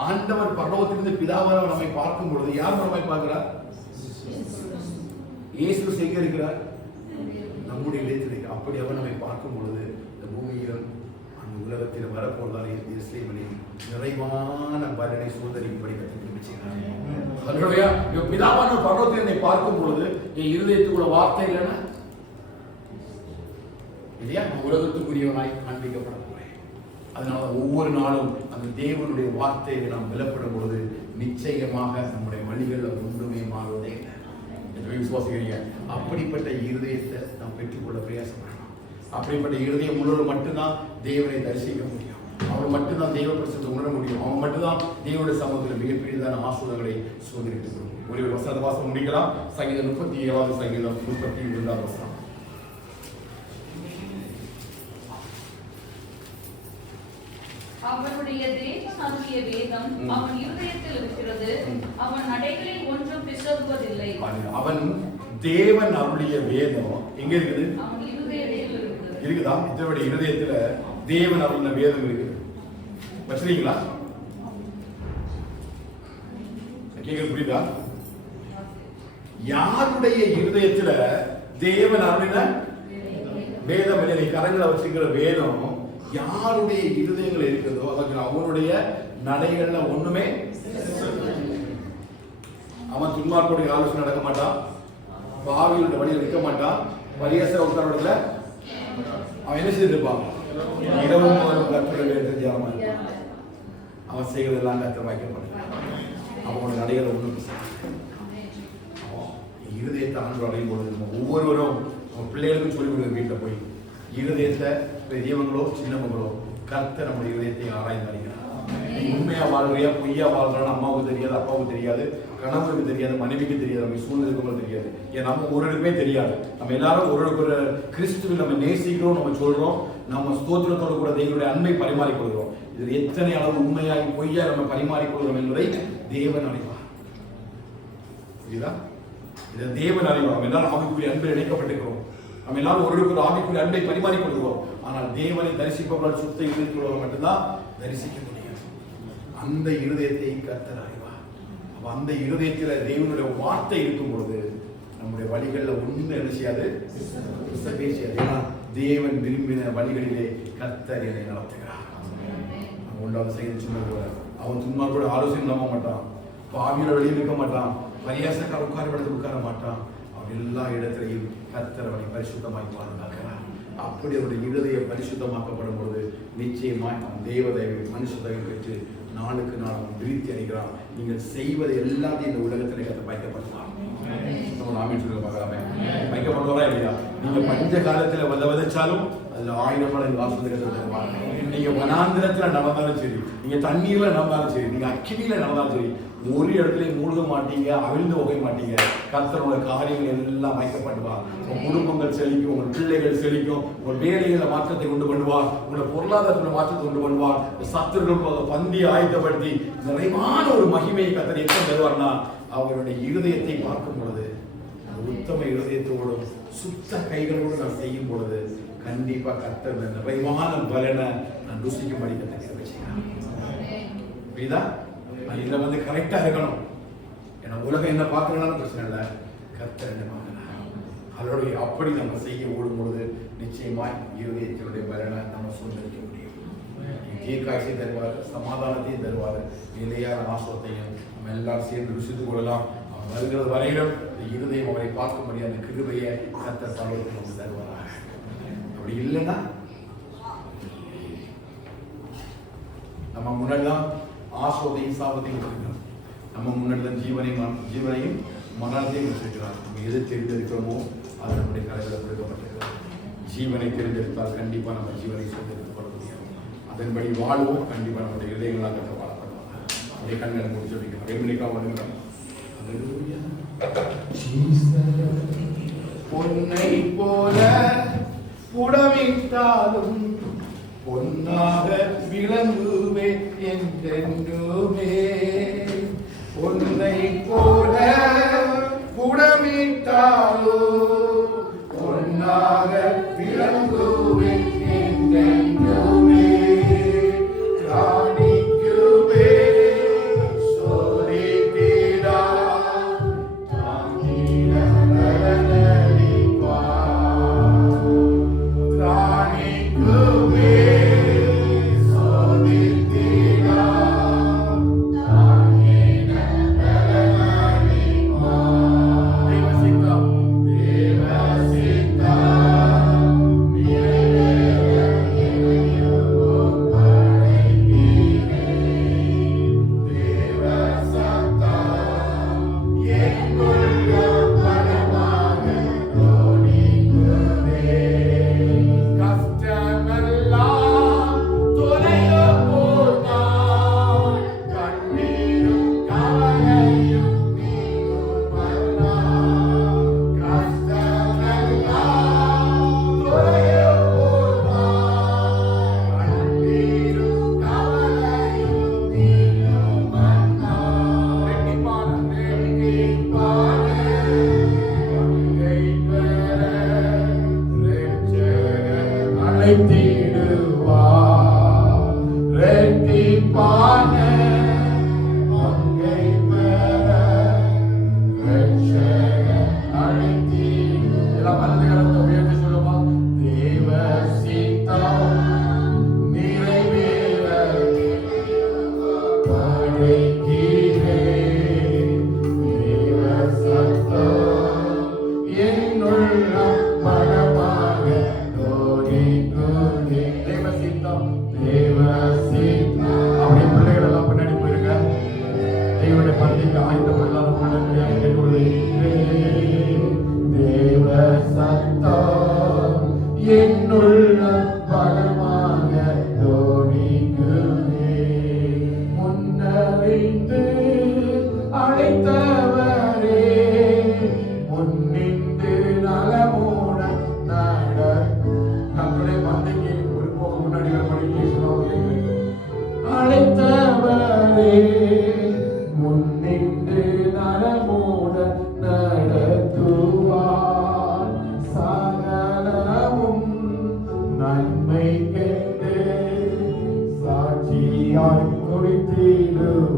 ஆண்டவர் பரலோகத்திலிருந்து பிதாவாக நம்மை பார்க்கும் பொழுது யார் நம்மை பார்க்கிறார்? இயேசு எங்க இருக்கிறார்? நம்முடைய இடத்தில் இருக்கிறார். அப்படி அவர் நம்மை பார்க்கும் பொழுது இந்த பூமியில் அந்த உலகத்தில் வரப்போவதால் இஸ்ரேலில் நிறைவான பலனை சோதனைப்படி பிதாவான பரலோகத்தில் என்னை பார்க்கும் பொழுது என் இருதயத்துக்குள்ள வார்த்தை இல்லைன்னா இல்லையா, உலகத்துக்குரியவனாய் காண்பிக்கப்பட போறேன். அதனால ஒவ்வொரு நாளும் அந்த தேவனுடைய வார்த்தையை நாம் விலப்படும் பொழுது நிச்சயமாக நம்முடைய வழிகள் ஒன்றுமே மாறுவதே இல்லை. விசுவாசிக்கிறீங்க? அப்படிப்பட்ட இருதயத்தை நாம் பெற்றுக்கொள்ள பிரயாசப்படணும். அப்படிப்பட்ட இருதயம் உள்ளவர் மட்டும்தான் தேவனை தரிசிக்க முடியும். அவர் மட்டும்தான் தெய்வ பிரசனத்தை உணர முடியும். அவன் மட்டும்தான் தேவனுடைய சமூகத்தில் மிகப்பெரியதான ஆசீர்வாதங்களை சோதரித்து ஒரு வசனத்தை வாசம் முடிக்கலாம். சங்கீதம் 37வது சங்கீதம் 32வது வசனம். அவனுடைய தேவன் அருளிய வேதம் அவன் இருதயத்தில் இருக்கிறது, அவன் நடைகளில் ஒன்றும் பிசகுவதில்லை. அவன் தேவன் அருளிய வேதம் எங்க இருக்குது? அவன் இருதயத்தில் இருக்குதா? இதனுடைய இருதயத்துல தேவன் அருளின வேதம் இருக்குது. வச்சுறீங்களா? கேட்க புரியுதா? யாருடைய இருதயத்துல தேவன் அருளின வேதம் இல்லை, கரங்களை வச்சுக்கிற வேதம் யாருடைய இருதயங்கள் இருக்கிறதோ அவனுடைய நடைகள்ல ஒண்ணுமே. அவன் துன்மார்க்கோடைய ஆலோசனை நடக்க மாட்டான், பாவியோட வழியில் நிற்க மாட்டான், பரியாச உட்கார்ல அவன் என்ன செய்திருப்பான்? இரவும் அவன் செய்வதெல்லாம் கற்று வைக்கப்பட்டான். அவனோட நடைகளை ஒன்றும் இருதயத்தை ஆண்டு அடையும் பொழுது ஒவ்வொருவரும் பிள்ளைகளுக்கும் சொல்லிக் கொடுக்க வீட்டில் போய் இருதயத்தை பெரியவங்களோ சின்னவங்களோ கர்த்தர் நம்முடைய இருதயத்தை ஆராய்ந்து அறிகிறார். உண்மையா வாழ்றியா பொய்யா வாழ்றான்னு அம்மாவுக்கு தெரியாது, அப்பாவுக்கு தெரியாது, கணவனுக்கு தெரியாது, மனைவிக்கு தெரியாது, நம்ம சூழ்நிலைக்கு தெரியாது. ஏன் நம்ம ஒருவருக்குமே தெரியாது. நம்ம எல்லாரும் ஒரு கிறிஸ்துவில் நம்ம நேசிக்கிறோம், நம்ம சொல்றோம், நம்ம ஸ்தோத்திரத்தோடு கூட தேவனுடைய அன்பை பரிமாறிக் கொள்கிறோம். இதில் எத்தனை அளவு உண்மையாய் பொய்யா நம்ம பரிமாறிக்கொள்கிறோம் என்பதை தேவன் அறிவார். புரியுதா? இதை தேவன் அறிவார். நம்ம எல்லாரும் ஆவிக்குரிய அன்பில் இணைக்கப்பட்டிருக்கிறோம். நம்ம எல்லாரும் ஒரு ஆவிக்குரிய அன்பை பரிமாறிக்கொள்கிறோம். ஆனால் தேவனை தரிசிப்பவர்கள் சுத்த இருதயத்தோடு மட்டும்தான் தரிசிக்க முடியும். அந்த இருதயத்தை கர்த்தர் அறிவார். அப்ப அந்த இருதயத்தில் தேவனுடைய வார்த்தை இருக்கும் பொழுது நம்முடைய வழிகளில் ஒன்று என்ன செய்யாது, ஏன்னா தேவன் விரும்பின வழிகளிலே கர்த்தர் என்னை நடத்துகிறார். ஒன்றாவது செய்து சொன்னது போல அவன் சும்மா கூட ஆலோசனை நம்ப மாட்டான், பாவியோட வெளியே நிற்க மாட்டான், பரியாசக்கார உட்கார இடத்துல உட்கார மாட்டான். அவன் எல்லா இடத்திலையும் கர்த்தர் அவனை பரிசுத்தமாய் பாதுகாக்கிறார். அப்படி அவருடைய இருதய பரிசுத்தமாக்கப்படும் பொழுது நிச்சயமாய் அவன் தேவதேவை மனுஷ தயவை பெற்று நாளுக்கு நாள் அவன் விருத்தி அடைகிறான். நீங்கள் செய்வதை எல்லாத்தையும் இந்த உலகத்திலே கத்த பயக்கப்படுவான். பயக்கப்படுவாரா இல்லையா? நீங்க பஞ்ச காலத்துல விதைச்சாலும் அதுல 1000 மடங்கு ஆசீர்வாதத்தை தருவாங்க. நீங்க வனாந்திரத்துல நடந்தாலும் சரி, நீங்க தண்ணீர்ல நடந்தாலும் சரி, நீங்க அக்கினியில நடந்தாலும் சரி, ஒரு இடத்துல மூழ்க மாட்டீங்க, அவிழ்ந்து போக மாட்டீங்க. கர்த்தரோட காரியங்கள் எல்லாம் வைக்கப்படுவார். உங்க குடும்பங்கள் செழிக்கும், உங்கள் பிள்ளைகள் செழிக்கும், உங்கள் வேலைகளை மாற்றத்தை கொண்டு பண்ணுவார், உங்களோட பொருளாதாரத்தில் மாற்றத்தை கொண்டு பண்ணுவார். சத்துருக்கள் பந்தி ஆயத்தப்படுத்தி நிறைவான ஒரு மகிமையை கர்த்தர் எப்ப தருவார்னா அவருடைய இருதயத்தை பார்க்கும் பொழுது, உத்தம இருதயத்தோடும் சுத்த கைகளோடு நான் செய்யும் பொழுது கண்டிப்பா கர்த்தர் நிறைவான பலனை நான் ருசிக்கும்படி கர்த்தர் வச்சுக்கிறேன். புரியுதா? இதுல வந்து கரெக்டா இருக்கணும். ஏன்னா உலகம் என்ன பார்க்கறதுனால பிரச்சனை இல்லை, கர்த்தர் என்ன பார்க்கணும். அதோடைய அப்படி நம்ம செய்ய ஓடும் பொழுது நிச்சயமாய் இருதயத்தினுடைய பலனை நம்ம சுதந்திரிக்க முடியும். தீர்க்காட்சியை தருவார், சமாதானத்தையும் தருவார், நிலையான ஆசோத்தையும் நம்ம எல்லாரும் சேர்ந்து ருசித்துக் கொள்ளலாம். அவன் வருகிறது வரையிலும் இருதயம் அவரை பார்க்க முடியாத அந்த கிருபையை கர்த்தர் சகோதரர்கள் நமக்கு தருவாராக. அப்படி இல்லைன்னா நம்ம முன்னாடிதான் ஆசோதையும் சாபத்தையும் வச்சிருக்கிறோம். நம்ம முன்னாடிதான் ஜீவனையும் மரணத்தையும் வச்சிருக்கிறார். நம்ம எது தெரிந்திருக்கிறோமோ அது நம்முடைய கலைகளை கொடுக்கப்பட்டிருக்கிறோம். ஜீவனை தெரிந்தெடுத்தால் கண்டிப்பா நம்ம ஜீவனை சுதந்திரப்பட முடியும். அதன்படி வாழ்வோம். கண்டிப்பா நம்முடைய இதயங்களாக வாழப்படுவாங்க. அப்படியே கண்களை முடிச்சு வைக்கணும். வெறுமணிக்கா வருகிறோம். பொன்னை போல புடமிட்டாலும் பொன்னாக விளங்குவேன் என்றென்றுமே. பொன்னை போல புடமிட்டாலும் பொன்னாக விளங்குவேன் என்றென்றுமே. ராணிக்குவே சோதித்திடா தாங்கிட நலனளிப்பா. ராணிக்குவே சோதித்திடா தாங்கிட நலனளிப்பா. தேவசித்தம்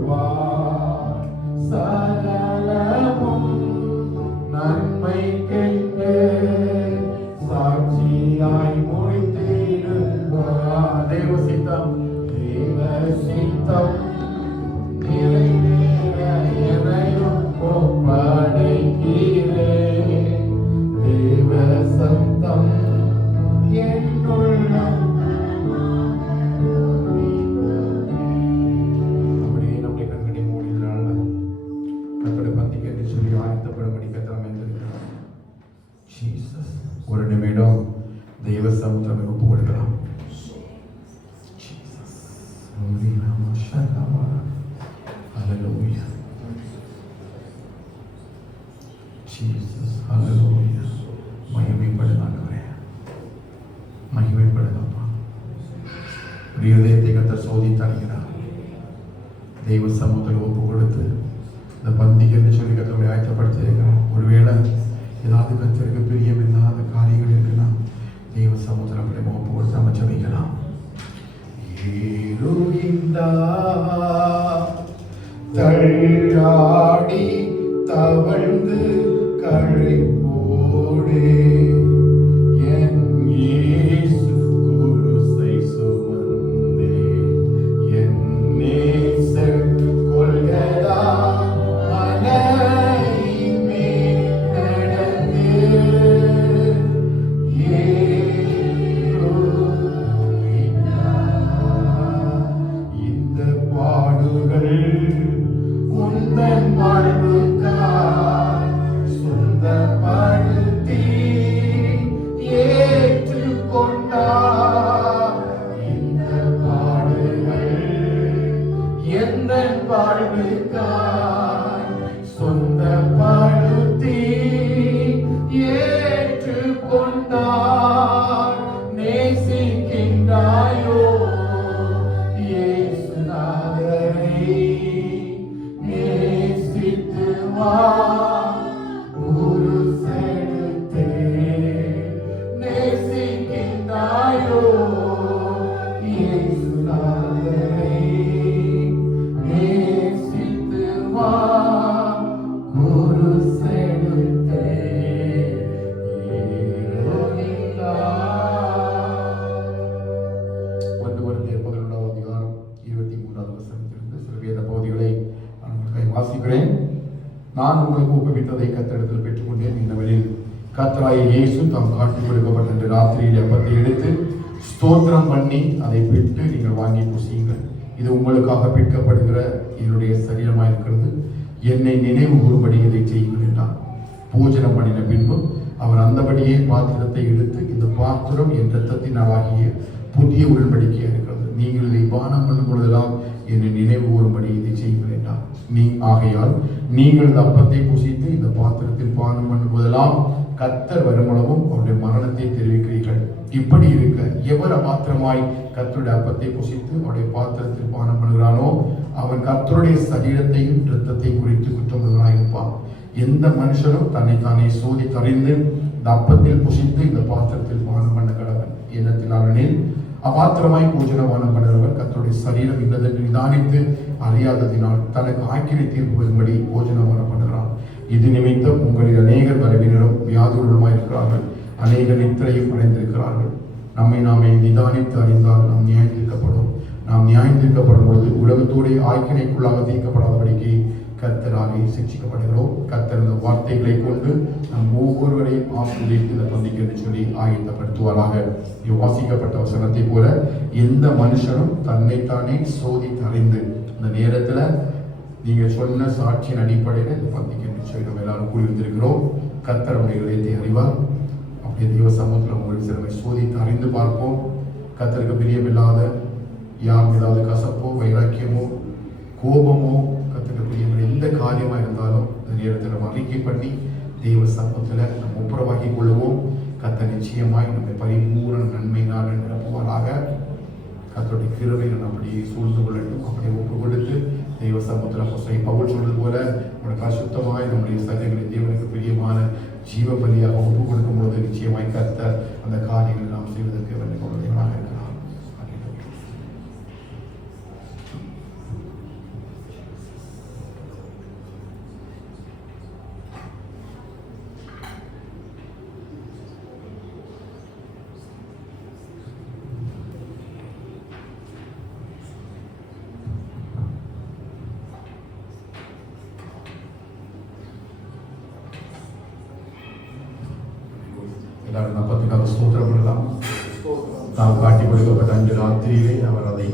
தருவார். சகலமும் நன்மைக்கென்று சாட்சியாய் முடித்திடுவார். தேவ சித்தம் நிறைவேற எனையும் ஒப்படைக்கிறேன். தேவ சத்தம் என்னுள்ளம். அப்படியே நம்முடைய கண்களை மூடினால கத்தோட பந்திக்கு என்று சொல்லி ஆயத்தப்படும்படி கத்தரம் என்றிருக்கிறார். ஜீசஸ் ஒரு நிமிடம் தெய்வ சமுத்திரமை ஒப்பு கொடுக்கலாம். Hallelujah. Jesus, hallelujah. மகிமைப்படுதாண்டவரே, மகிமைப்படுதப்பா. இதயத்தை கர்த்தர் சோதித்தாருகிறார். தெய்வ சமூகத்தில் ஒப்பு கொடுத்து இந்த பந்திக்கு என்று சொல்லி கர்த்தரை ஆயத்தப்படுத்தியிருக்கிறோம். ஒருவேளை ஏதாவது கர்த்தருக்கு பிரியமில்லாத காரியங்கள் இருக்குன்னா தெய்வ சமூகத்தில் அப்படி ஒப்பு கொடுத்து நம்ம ஜெபிக்கலாம். தள்ளாடி தவழ்ந்து கழிப்போடே என் இயேசு குருசை சுமந்தே என் நேசர் கொள்கதா மலைமே நடந்து இந்த பாடுகள் உந்தன் வாழ்வுக்காய் சொந்தப்படுத்தி ஏற்றுக்கொண்டார். இந்த பாடுகள் எந்தன் வாழ்வுக்காய் சொந்தப்படுத்தி ஏற்றுக்கொண்டார். நேசிக்கின்றாயோ இயேசுநாதரை நேசித்து வா ஒரு செலுத்தே. நேசிக்கின்றாயோ இயேசுநாதரை நேசித்து வா ஒரு செலுத்தே. வாசிக்கிறேன். நான் உங்களுக்கு ஒப்புவித்ததை கர்த்தரிடத்தில் பெற்றுக்கொண்டேன். இந்தவழில் கர்த்தராகிய இயேசு தாம் காட்டிக் கொடுக்கப்பட்ட அந்த ராத்திரியில் அப்பத்தை எடுத்து ஸ்தோத்திரம் பண்ணி அதை பிட்டு நீங்கள் வாங்கி புசியுங்கள். இது உங்களுக்காக பிற்கப்படுகிற என்னுடைய சரீரமாக இருக்கிறது. என்னை நினைவு கூறும்படி இதை செய்யுங்கள் என்றார். பூஜனம் பண்ணின பின்பு அவர் அந்தபடியே பாத்திரத்தை எடுத்து இந்த பாத்திரம் என் இரத்தத்தினாலாகிய புதிய உடன்படிக்கையாக இருக்கிறது. நீங்கள் இதை பானம் பண்ணும் பொழுதெல்லாம் என்னை நினைவு கூறும்படி இதை செய்யுங்கள் என்றார். ஆகையால் நீங்கள் இந்த அப்பத்தை புசித்து இந்த பாத்திரத்தில் பானம் பண்ணும் போதெல்லாம் கர்த்தர் வருமளவும் அவருடைய மரணத்தை தெரிவிக்கிறீர்கள். இப்படி இருக்க எவர் மாத்திரமாய் கர்த்தருடைய அப்பத்தை புசித்து அவருடைய பாத்திரத்தில் பானம் பண்ணுகிறானோ அவன் கர்த்தருடைய சரீரத்தையும் இரத்தத்தை குறித்து குற்றமுள்ளவனாயிருப்பான். எந்த மனுஷனும் தன்னைத்தானே சோதித்தறிந்து இந்த அப்பத்தில் புசித்து இந்த பாத்திரத்தில் பானம் பண்ண கடவன். எண்ணத்தினாலெனில் அபாத்திரமாய் பூஜனபானம் பண்ணுகிறவர் கர்த்தருடைய சரீரம் இன்னதென்று நிதானித்து அறியாததினால் தனக்கு ஆக்கினை தீர்ப்பு வரும்படி பூஜனபானம் பண்ணுகிறான். இது நிமித்தம் உங்களில் அநேகர் பலவீனரும் வியாதியுள்ளமாய் இருக்கிறார்கள், அநேகர் நித்திரையும் அடைந்திருக்கிறார்கள். நம்மை நாமே நிதானித்து அறிந்தால் நாம் நியாயந்திருக்கப்படும். நாம் நியாயந்திருக்கப்படும் பொழுது உலகத்தோடு ஆக்கினைக்குள்ளாக தீர்க்கப்படாதபடிக்கு கர்த்தராலே சிக்ஷிக்கப்படுகிறோம். கர்த்தர் இந்த வார்த்தைகளை கொண்டு நம் ஒவ்வொருவரையும் ஆசீர்வதித்து இந்த பந்திக்கு என்று சொல்லி ஆயத்தப்படுத்துவாராக. வாசிக்கப்பட்ட வசனத்தை போல எந்த மனுஷனும் தன்னைத்தானே சோதித்து அறிந்து இந்த நேரத்தில் நீங்கள் சொன்ன சாட்சியின் அடிப்படையில் இந்த பந்திக்கு என்று சொல்லி நம்ம எல்லாரும் கூடி வந்திருக்கிறோம். கர்த்தர் உடைய இதயத்தை அறிவார். அப்படியே தெய்வ சமூகத்தில் உங்களுடைய சிறமை சோதித்து அறிந்து பார்ப்போம். கர்த்தருக்கு பிரியமில்லாத யார் ஏதாவது கசப்போ வைராக்கியமோ கோபமோ எந்த காரியமாக இருந்தாலும் இந்த நேரத்தில் நம்ம அறிக்கை பண்ணி தெய்வ சமூகத்தில் நம்ம ஒப்புரவாக்கி கொள்ளுவோம். கர்த்தர் நிச்சயமாய் நம்மை பரிபூரண நன்மையினால் நிரப்புவாராக. கர்த்தருடைய கிருபை நம்ம அப்படியே சூழ்ந்து கொள்ளட்டும். அப்படியே ஒப்பு கொடுத்து தெய்வ சமூகத்தில் பவுல் சொல்றது போல நம்முடைய பரிசுத்தமாய் நம்முடைய சகோதரி தேவனுக்கு பிரியமான ஜீவ பலியாக ஒப்பு கொடுக்கும் பொழுது நிச்சயமாய் கர்த்தர் அந்த காரியங்களை நாம் செய்வதற்கு வேண்டிய குழந்தைகளாக இருக்கிறார். எல்லாரும் அப்பத்துக்காக ஸ்தோத்திரம் பண்ணலாம். நாம் காட்டி கொடுக்கப்பட்ட அன்று ராத்திரியிலே அவர் அதை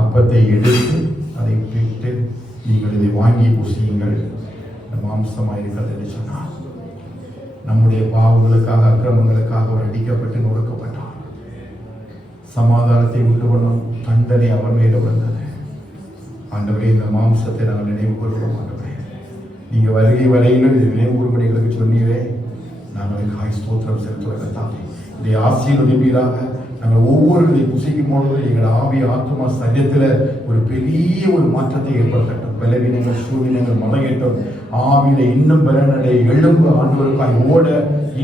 அப்பத்தை எடுத்து அதை பிட்டு நீங்கள் இதை வாங்கி புசியுங்கள், இந்த மாம்சமாக இருக்கிறது என்று சொன்னார். நம்முடைய பாவங்களுக்காக அக்கிரமங்களுக்காக அவர் அடிக்கப்பட்டு நொறுக்கப்பட்டார். சமாதானத்தை உண்டு பண்ணும் தண்டனை அவர் மேலே வந்தது. ஆண்டவரே, இந்த மாம்சத்தை நாங்கள் நினைவு கொள்கிறோம். ஆண்டவரே, நீங்கள் வருகை வரையிலும் இது நினைவு கூறும்படிகளுக்கு சொன்னீரே, நாங்கள் காய் ஸ்தோத்திரம் செலுத்துவதற்காக இதை ஆசீர்வதிப்பீராக. நாங்கள் ஒவ்வொரு இதை புசிக்கும் பொழுது எங்கள் ஆவி ஆத்மா சரீரத்தில் ஒரு பெரிய ஒரு மாற்றத்தை ஏற்படுத்தட்டும். பலவீனங்கள் சூழ்நிலைகள் மலையேற்றம் ஆவியில இன்னும் பலனடை எழும்பு ஆண்டவருக்காய் ஓட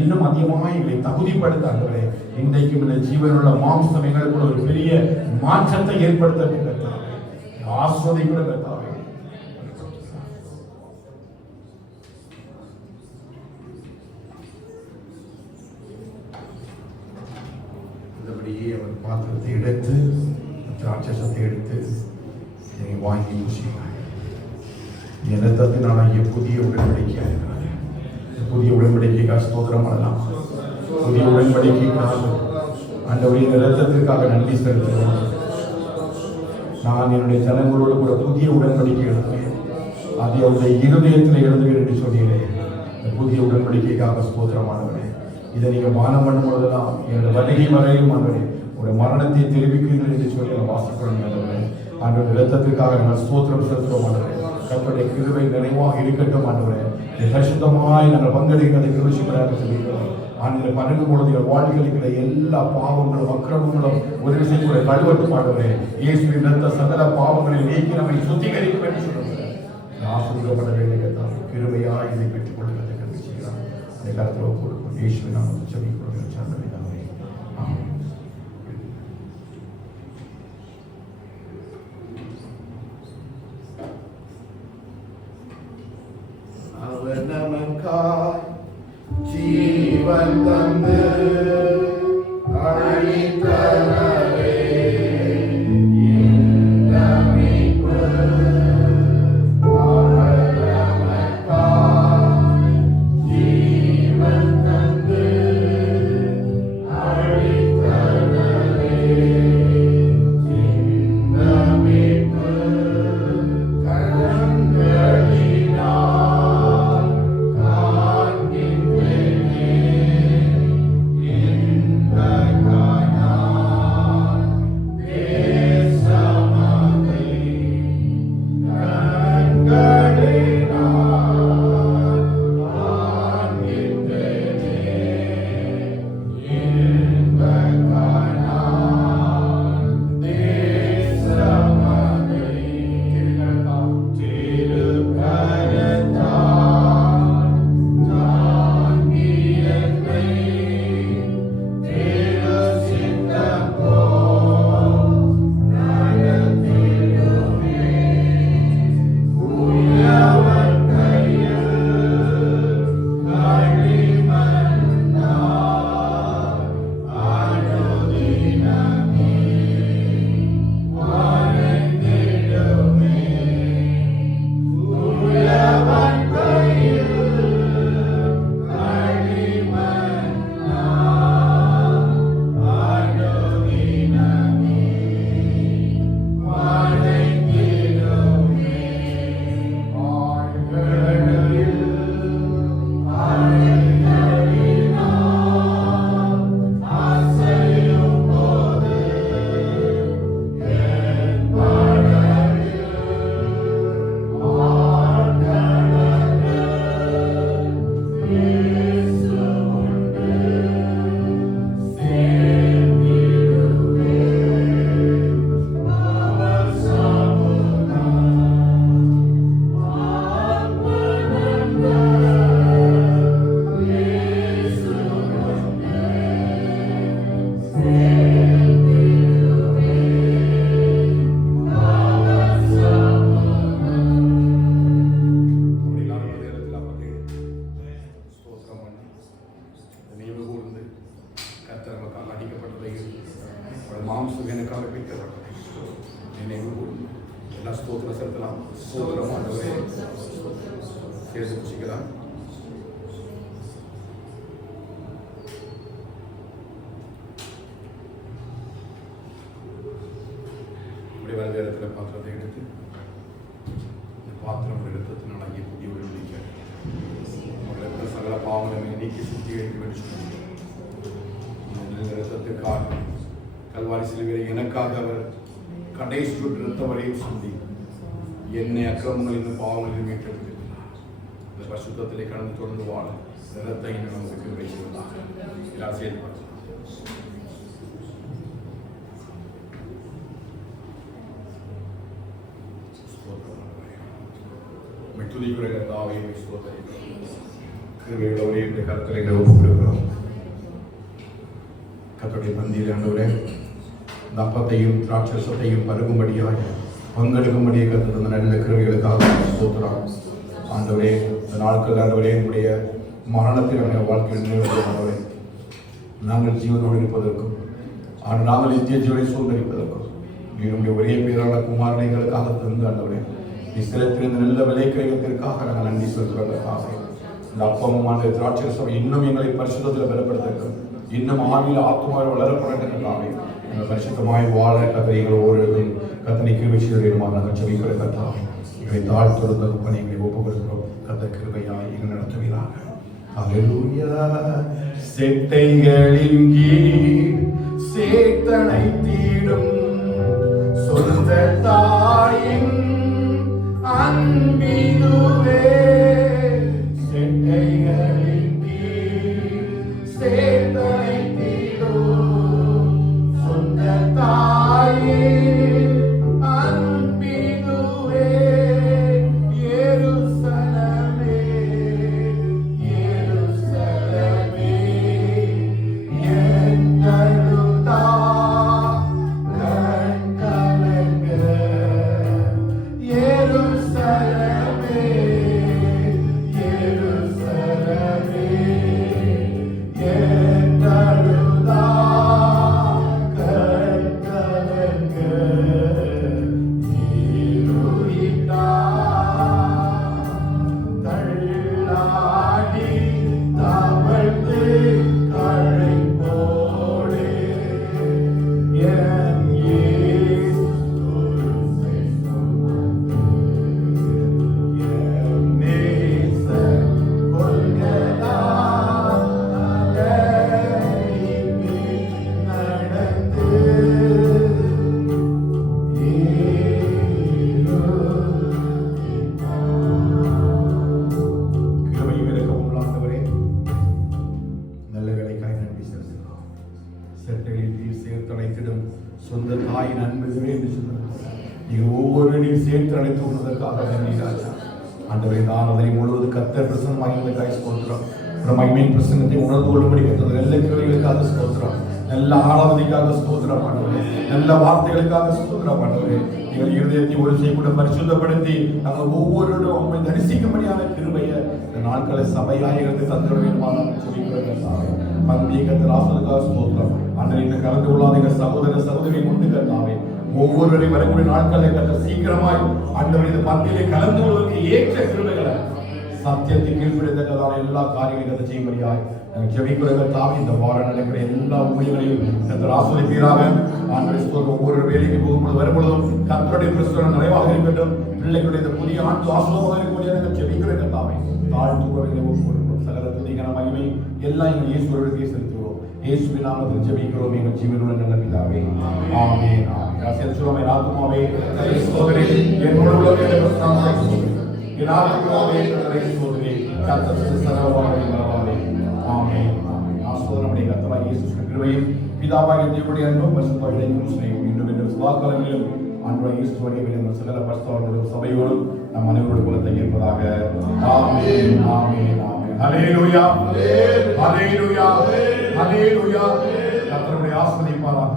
இன்னும் அதிகமாக எங்களை தகுதிப்படுத்த ஆண்டவரே, இன்றைக்கும் இந்த ஜீவனுள்ள மாம்சம் எங்களுக்குள்ள ஒரு பெரிய மாற்றத்தை ஏற்படுத்த ஆஸ்வதிக்கிற கர்த்தாவே. இந்தபடியே அவர் பாத்திரத்தை எடுத்து திராட்சத்தை எடுத்து நீங்கள் வாங்கி பூசினார். இரத்தத்தினாலாகிய புதிய உடன்படிக்கையாக இருக்கிறார். புதிய உடன்படிக்கைக்காக ஸ்தோத்திரம் பண்ணலாம். புதிய உடன்படிக்கைக்காக ஆண்டவரே, இந்த இரத்தத்திற்காக நன்றி செலுத்துகிறோம். நான் என்னுடைய ஜனங்களோடு கூட புதிய உடன்படிக்கை எழுதுவேன், அதை அவருடைய இருதயத்தில் எழுதுவேன் என்று சொன்னீங்களே. இந்த புதிய உடன்படிக்கைக்காக ஸ்தோத்திரமானவரே, இதை நீங்கள் மானம் பண்ணும் பொழுதெல்லாம் என்னுடைய வருகை வரையும் ஆண்டவரே ஒரு மரணத்தை தெரிவிக்கிறீர்கள் என்று சொல்லி நான் வாசிக்கிறோம். ஆண்டவரே, ஆண்டவருடைய இரத்தத்திற்காக நாங்கள் ஸ்தோத்திரம் செலுத்துகிறோம். ஆண்டவரே, கர்த்தருடைய கிருபை நிறைவாக இருக்கட்டும். ஆண்டவரே, பரிசுத்தமாய் நாங்கள் பங்கெடுக்கிறதை கிருபையாக சொல்லிக்கிறோம். ஆண்டு பறகு பொழுது வாழ்க்கையில் எல்லா பாவங்களும் அக்கிரமங்களும் ஒரு விஷயத்துல கழுவட்டும். ஆண்டவரே, இயேசுவின் இரத்த சகல பாவங்களை நீக்கி நம்மை சுத்திகரிக்க வேண்டும் சொல்லுங்கள். ஆசீர்வதிக்கப்பட வேண்டிய கிருபையா இதை பெற்றுக் கொள்ளுங்கள் என்று செய்கிறார். அதை கருத்தில் கொடுக்கும் இயேசுவின் நாமத்தில் ஜெபிக்கிறோம். சார்ந்தவை ஆமென். அவர் நமக்காய் ஜீவன் தந்து அழைத்தவரே, இந்த மீட்பு அவர் நமக்காய் ஜீவன் தந்து அழைத்தவரே, இந்த மீட்பு கரங்களினால் காண்கின்றேனே, இந்த காணான் தேசமதை கண்களினால் காண்கின்றேனே, இந்த காணான் தேசமதை திருக்கரத்தால் தாங்கி என்னை திரு சித்தம் போல் நடத்திடுமே. உயவர் கையில் களிமண்ணால் அனுதினமே வரைந்திடுமே. உயவர் கையில் களிமண்ணால் அனுதினமே வரைந்திடுமே. ஆழ்கடலில் அலைகளினால் அசையும் போது என் படகில் ஆழ்கடலில் இயேசு உண்டு சேர்ந்திடுவேன். அவர் சமூகம் மாம்சம் எனக்காக பிடிக்கப்பட்டது. நினைவு கூர்ந்து எல்லா ஸ்தோத்திரம் செலுத்தலாம். ஸ்தோத்திரம் ஆண்டவரே, சேர்த்து புசிக்கலாம். பாத்திரம் இரத்தத்தினால் அங்கே புதிய உடன்படிக்க அவர்களுக்கு சகல பாவங்களை நீக்கி சுத்திகரிக்க வேண்டும் சொன்னார். இந்த இரத்தத்துக்காக கல்வாரி சிலுவையில் எனக்காக அவர் கடைசி சொட்டு இரத்த வரையும் சிந்தி என்னை அக்கிரமங்களின் பாவங்களில் மீட்டெடுத்திருக்கிறார். இந்த பரிசுத்தத்திலே கடந்து தொடர்ந்து வாழ இரத்தை நமக்கு கிருபை செய்வதாக. எல்லாரும் செயல்படும். துதிக்கிற கர்த்தாவே ஸ்தோத்திரம். கிருபையுள்ளவரே இந்த கர்த்தரை ஒப்புக்கொடுக்கிறோம். கர்த்தருடைய பந்தியில் ஆண்டவரே இந்த அப்பத்தையும் திராட்சரசத்தையும் பருகும்படியாக பங்கெடுக்கும்படியே கர்த்தர் தந்த நல்ல கிருபைகளுக்காக ஸ்தோத்திரம். ஆண்டவரே இந்த நாட்கள் ஆண்டவரே என்னுடைய மரணத்தில் வாழ்க்கையில் நினைவுகிறவரே நாங்கள் ஜீவனோடு இருப்பதற்கும் நாங்கள் நித்திய ஜீவனை சுதந்திரிப்பதற்கும் என்னுடைய ஒரே பேரான குமாரனை எங்களுக்காக தந்து ஆண்டவரே செலுத்திருந்த நல்ல விலைக்கிரயத்திற்காக நாங்கள் நன்றி சொல்கிறதற்காக இந்த அப்பமும் ஆண்டு திராட்சரசம் இன்னும் எங்களை பரிசுத்தத்தில் பலப்படுத்த இன்னும் ஆவியில் ஆத்மாவில் வளரப்படக்காக எங்கள் பரிசுத்தமாய் வாழ கத்தனை எங்கள் ஒவ்வொருவரும் கத்தனை கிருபை செய்வதற்குமாக நாங்கள் செவிக்கிற கத்தா எங்களை தாழ்த்துறந்த பணி எங்களை ஒப்புக்கொடுக்கிறோம். கத்த கிருபையாய் எங்கள் நடத்துவீராக. அல்லேலூயா. செட்டைகளின் கீழ் சேத்தனை தீடும் சொந்த தாயின் அன்பினுவே செட்டைகளின் கீழ் சேத்தனை தீடும் சொந்த தாயின் அன்பினுவே எருசலேமே எருசலேமே என்னழுதா சொந்த தாயின் அன்புவே என்று சொன்னார். நீங்கள் ஒவ்வொருவரையும் சேர்த்து அழைத்து கொண்டதற்காக நன்றி ராஜா. ஆண்டவரே நான் அதனை முழுவதும் கர்த்தர் பிரசன்னமாய் ஸ்தோத்திரம். மகிமையின் பிரசன்னத்தை உணர்ந்து கொள்ளும்படி கேட்டது நல்ல கிருபைகளுக்காக ஸ்தோத்திரம். நல்ல ஆராதனைக்காக ஸ்தோத்திரம் ஆண்டவரே. நல்ல வார்த்தைகளுக்காக ஸ்தோத்திரம் ஆண்டவரே. எங்கள் இருதயத்தை ஒரு செய்ய பரிசுத்தப்படுத்தி நாங்கள் ஒவ்வொருவரும் உண்மை தரிசிக்கும்படியான கிருபையை இந்த நாட்களை சபையாயிரத்து தந்திர வேண்டுமான சொல்லிக்கிறேன். பந்தீகத்தில் ஆசலுக்காக ஸ்தோத்திரம். அன்றைய இந்த கலந்து கொள்ளாத சகோதர சகோதரி முன்பு கர்த்தாவே ஒவ்வொருவரையும் வரக்கூடிய நாட்களை கற்ற சீக்கிரமாய் ஆண்டவர் இந்த பந்தியிலே கலந்து கொள்வதற்கு ஏற்ற கிருபைகளை சத்தியத்தை கீழ்ப்படுத்ததான எல்லா காரியங்களையும் செய்யும்படியாய் ஜெபிக்கிறவர்கள் தாவி இந்த வாரம் நடக்கிற எல்லா ஊழியர்களையும் கர்த்தர் ஆசீர்வதிப்பீராக. ஆண்டவரே ஸ்தோத்திரம். ஒவ்வொரு வேலைக்கு போகும்போது வரும்பொழுதும் கர்த்தருடைய பிரசன்னம் நிறைவாக இருக்கட்டும். பிள்ளைகளுடைய இந்த புதிய ஆண்டு ஆசீர்வாதமாக இருக்கக்கூடிய ஜெபிக்கிறவர்கள் தாவி தாழ்த்துகிறவர்களை ஒப்புக்கொடுக்கிறோம். சகல துதிக்கான மகிமை எல்லாம் எங்கள் இயேசுவருடைய செலுத்துகிறோம். இயேசுவின் நாமத்தில் ஜெபிக்கிறோம் எங்கள் ஜீவனுள்ள நல்ல பிதாவே. ஆமென். ஆமென். ஆத்துமாவே சகோதரி என்னோட உள்ளவர்களே என் ஆத்துமாவே சகோதரி கர்த்தர் சர்வவல்லமை பரவாலே. ஆமென். ஆமென். ஆசீர்வாதம் கர்த்தராகிய இயேசு கிறிஸ்துவின் பிதாவாகிய தேவனுடைய அன்பும் பரிசுத்த இணைப்பும் சிநேகமும் இன்னும் இந்த சதாகாலங்களிலும் ஆண்டவராகிய இயேசு வழியில் சகல பரிசுத்தவான்களோடும் சபையோடும் நம் அனைவரோடு கூட தங்கியிருப்பதாக. ஆமென். ஆமென். ஆமென். ஹல்லேலூயா. ஹல்லேலூயா. ஹல்லேலூயா. கர்த்தருடைய ஆசீர்வதிப்பாராக.